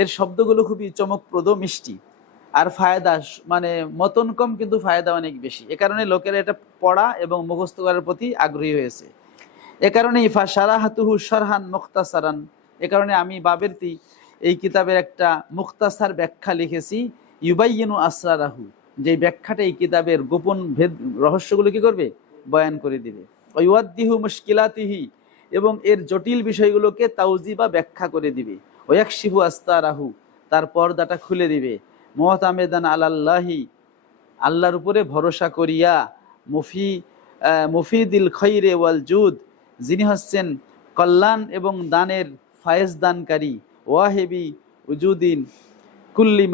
এর শব্দগুলো খুবই চমকপ্রদ, মিষ্টি, আর ফায়দা মানে মতন কম কিন্তু ফায়দা অনেক বেশি। এ কারণে লোকেরা এটা পড়া এবং মুখস্থ করার প্রতি আগ্রহী হয়েছে। এ কারণে ইফা শারাহাতুহু শারহান মুখতাসারান, এ কারণে আমি বাবেরতি এই কিতাবের একটা মুখতাসার ব্যাখ্যা লিখেছি, ইউবাইয়িনু আসরারাহু, যে ব্যাখ্যাটা এই কিতাবের গোপন ভেদ রহস্যগুলো কি করবে, বয়ান করে দিবে। ওয়াইওয়াদ্দিহু মুশকিলাতিহি, এবং এর জটিল বিষয়গুলোকে তাওজি বা ব্যাখ্যা করে দিবে। ওয়াকশিফু আস্তারাহু, তার পর্দাটা খুলে দিবে। মুতামেদান আলাল্লাহি, আল্লাহর উপরে ভরসা করিয়া। মুফিদিল খৈরে ওয়াল জুদ, যিনি হচ্ছেন কল্যাণ এবং দানের ফায়েজ দানকারী। ওয়াহেবি উজুদিন কুল্লি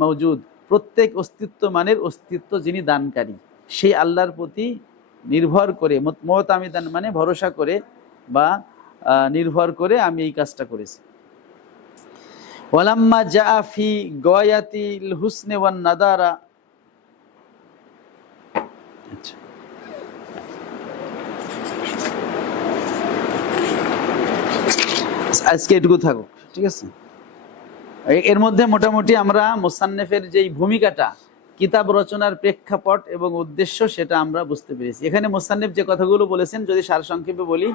মৌজুদ, প্রত্যেক অস্তিত্ব মানের অস্তিত্ব যিনি দানকারী, সেই আল্লাহর প্রতি নির্ভর করে, মুতামিদান মানে ভরসা করে বা নির্ভর করে আমি এই কাজটা করেছি। ওয়ালাম্মা জাআ ফি গায়াতিল হুসনি ওয়ান নাদারা, আচ্ছা, আজকে এটুকু থাকুক, ঠিক আছে। এর মধ্যে মোটামুটি আমরা মুসান্নেফের যেই ভূমিকাটা, কিতাব রচনার প্রেক্ষাপট এবং উদ্দেশ্য, সেটা আমরা বুঝতে পেরেছি। এখানে মুসান্নেফ যে কথাগুলো বলেছেন, যদি সারসংক্ষেপে বলি,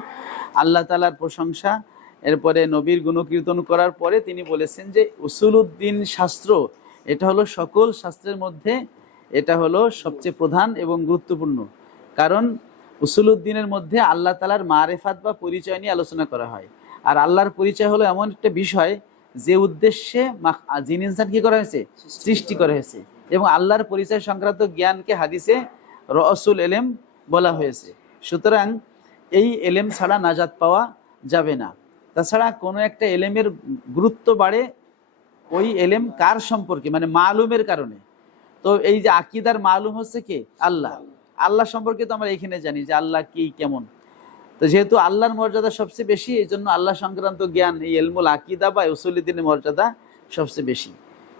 আল্লাহ তাআলার প্রশংসা, এরপরে নবীর গুণকীর্তন করার পরে তিনি বলেছেন যে উসুলুদ্দিন শাস্ত্র, এটা হলো সকল শাস্ত্রের মধ্যে এটা হলো সবচেয়ে প্রধান এবং গুরুত্বপূর্ণ। কারণ উসুলুদ্দিনের মধ্যে আল্লাহ তাআলার মারেফাত বা পরিচয় নিয়ে আলোচনা করা হয়। আর আল্লাহর পরিচয় হলো এমন একটা বিষয় যে উদ্দেশ্যে জিন ইনসান কি করা হয়েছে, সৃষ্টি করা হয়েছে। এবং আল্লাহর পরিচয় সংক্রান্ত জ্ঞানকে হাদিসে রসুল এলেম বলা হয়েছে। সুতরাং এই এলেম ছাড়া নাজাত পাওয়া যাবে না। তাছাড়া কোনো একটা এলেমের গুরুত্ব বাড়ে ওই এলেম কার সম্পর্কে, মানে মালুমের কারণে। তো এই যে আকীদার মালুম হচ্ছে কে, আল্লাহ। আল্লাহ সম্পর্কে তো আমরা এখানে জানি যে আল্লাহ কি, কেমন। তো যেহেতু আল্লাহর মর্যাদা সবচেয়ে বেশি, এই জন্য আল্লাহ সংক্রান্ত জ্ঞান, এই ইলমুল আকীদা বা উসুলুদ্দিনের মর্যাদা সবচেয়ে বেশি।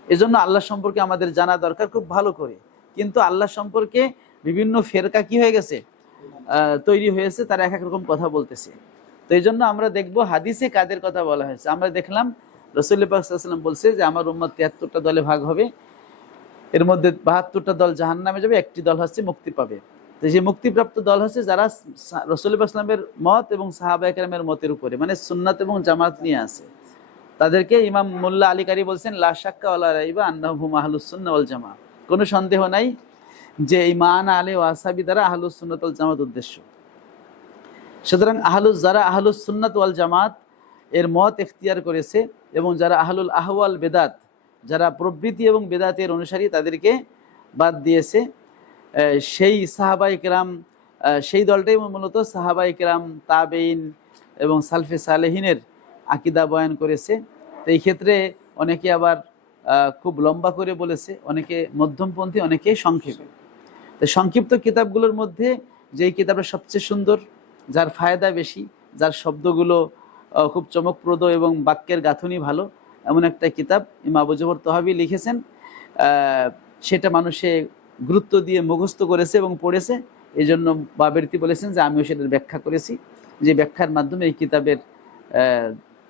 এজন্য আল্লাহ সম্পর্কে আমাদের জানা দরকার খুব ভালো করে। কিন্তু আল্লাহ সম্পর্কে বিভিন্ন ফেরকা কি হয়ে গেছে, তৈরি হয়েছে, তারা এক এক রকম কথা বলতেছে। তো এই জন্য আমরা দেখবো হাদিসে কাদের কথা বলা হয়েছে। আমরা দেখলাম রাসূলুল্লাহ পাক সাল্লাল্লাহু আলাইহি ওয়াসাল্লাম বলছে যে আমার উম্মত ৭৩টা দলে ভাগ হবে, এর মধ্যে ৭২টা দল জাহান্নামে যাবে, একটি দল হচ্ছে মুক্তি পাবে। তো যে মুক্তিপ্রাপ্ত দল হচ্ছে যারা রাসূলুল্লাহ পাক সাল্লাল্লাহু আলাইহি ওয়াসাল্লামের মত এবং সাহাবায়ে কেরামের মতের উপরে, মানে সুন্নাত এবং জামাত নিয়ে আছে। তাদেরকে ইমাম মোল্লা আলী কারি বলছেন লা শাক্কা ওয়ালা রাইবা আন্নাহুম আহলুস সুন্নাহ ওয়াল জামাআহ, কোনো সন্দেহ নাই যে এই মান আলে ও আসহাবি দ্বারা আহলুস সুন্নাত ওয়াল জামাত উদ্দেশ্য। সুতরাং যারা আহলুস সুন্নাত ওয়াল জামাত এর মত এখতিয়ার করেছে এবং যারা আহলুল আহওয়াল বেদাত, যারা প্রবৃত্তি এবং বেদাতের অনুসারী, তাদেরকে বাদ দিয়েছে, সেই সাহাবায়ে কেরাম, সেই দলটাই মূলত সাহাবায়ে কেরাম, তাবেইন এবং সালফে সালেহিনের আকীদা বয়ান করেছে। তো এই ক্ষেত্রে অনেকে আবার খুব লম্বা করে বলেছে, অনেকে মধ্যমপন্থী, অনেকে সংক্ষেপে। তো সংক্ষিপ্ত কিতাবগুলোর মধ্যে যেই কিতাবটা সবচেয়ে সুন্দর, যার ফায়দা বেশি, যার শব্দগুলো খুব চমকপ্রদ এবং বাক্যের গাঁথনি ভালো, এমন একটা কিতাব ইমাম আবু জফর তহাবী লিখেছেন। সেটা মানুষে গুরুত্ব দিয়ে মুখস্থ করেছে এবং পড়েছে। এই জন্য বাবেরতি বলেছেন যে আমিও সেটার ব্যাখ্যা করেছি, যে ব্যাখ্যার মাধ্যমে এই কিতাবের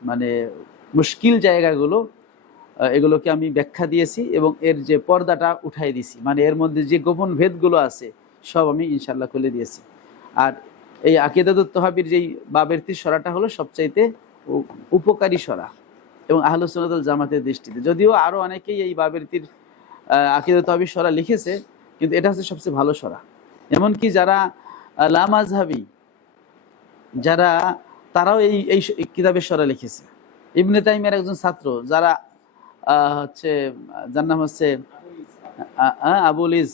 মানে মুশকিল জায়গাগুলো, এগুলোকে আমি ব্যাখ্যা দিয়েছি এবং এর যে পর্দাটা উঠাই দিয়েছি, মানে এর মধ্যে যে গোপন ভেদগুলো আছে সব আমি ইনশাল্লাহ খুলে দিয়েছি। আর এই আকিদাতুত তহাবীর যেই বাবেরতির সরাটা হলো সবচাইতে উপকারী সরা এবং আহলুস সুন্নাত ওয়াল জামাতের দৃষ্টিতে। যদিও আরও অনেকেই এই বাবেরতির আকিদাতুত তহাবীর সরা লিখেছে, কিন্তু এটা হচ্ছে সবচেয়ে ভালো সরা। এমনকি যারা লামাযহাবী, যারা তারাও এই কিতাবের সরা লিখেছে। ইবনে তাইমিয়ার একজন ছাত্র, যারা হচ্ছে, যার নাম হচ্ছে আবুল ইজ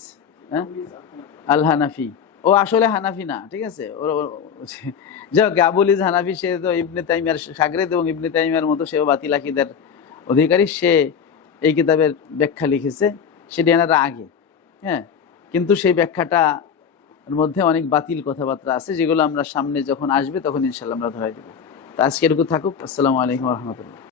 আল হানাফি। ও আসলে হানাফি না, ঠিক আছে, যাই হোক, আবুল ইজ হানাফি, সে তো ইবনে তাইমিয়ার শাগরেদ এবং ইবনে তাইমিয়ার মতো সেও বাতিল আকীদার অধিকারী। সে এই কিতাবের ব্যাখ্যা লিখেছে, সেটি আনার আগে, হ্যাঁ, কিন্তু সেই ব্যাখ্যাটার মধ্যে অনেক বাতিল কথাবার্তা আছে, যেগুলো আমরা সামনে যখন আসবে তখন ইনশাল্লাহ আমরা ধরাই দেবো। তো আজকে এটুকু থাকুক। আসসালামু আলাইকুম ওয়া রাহমাতুল্লাহ।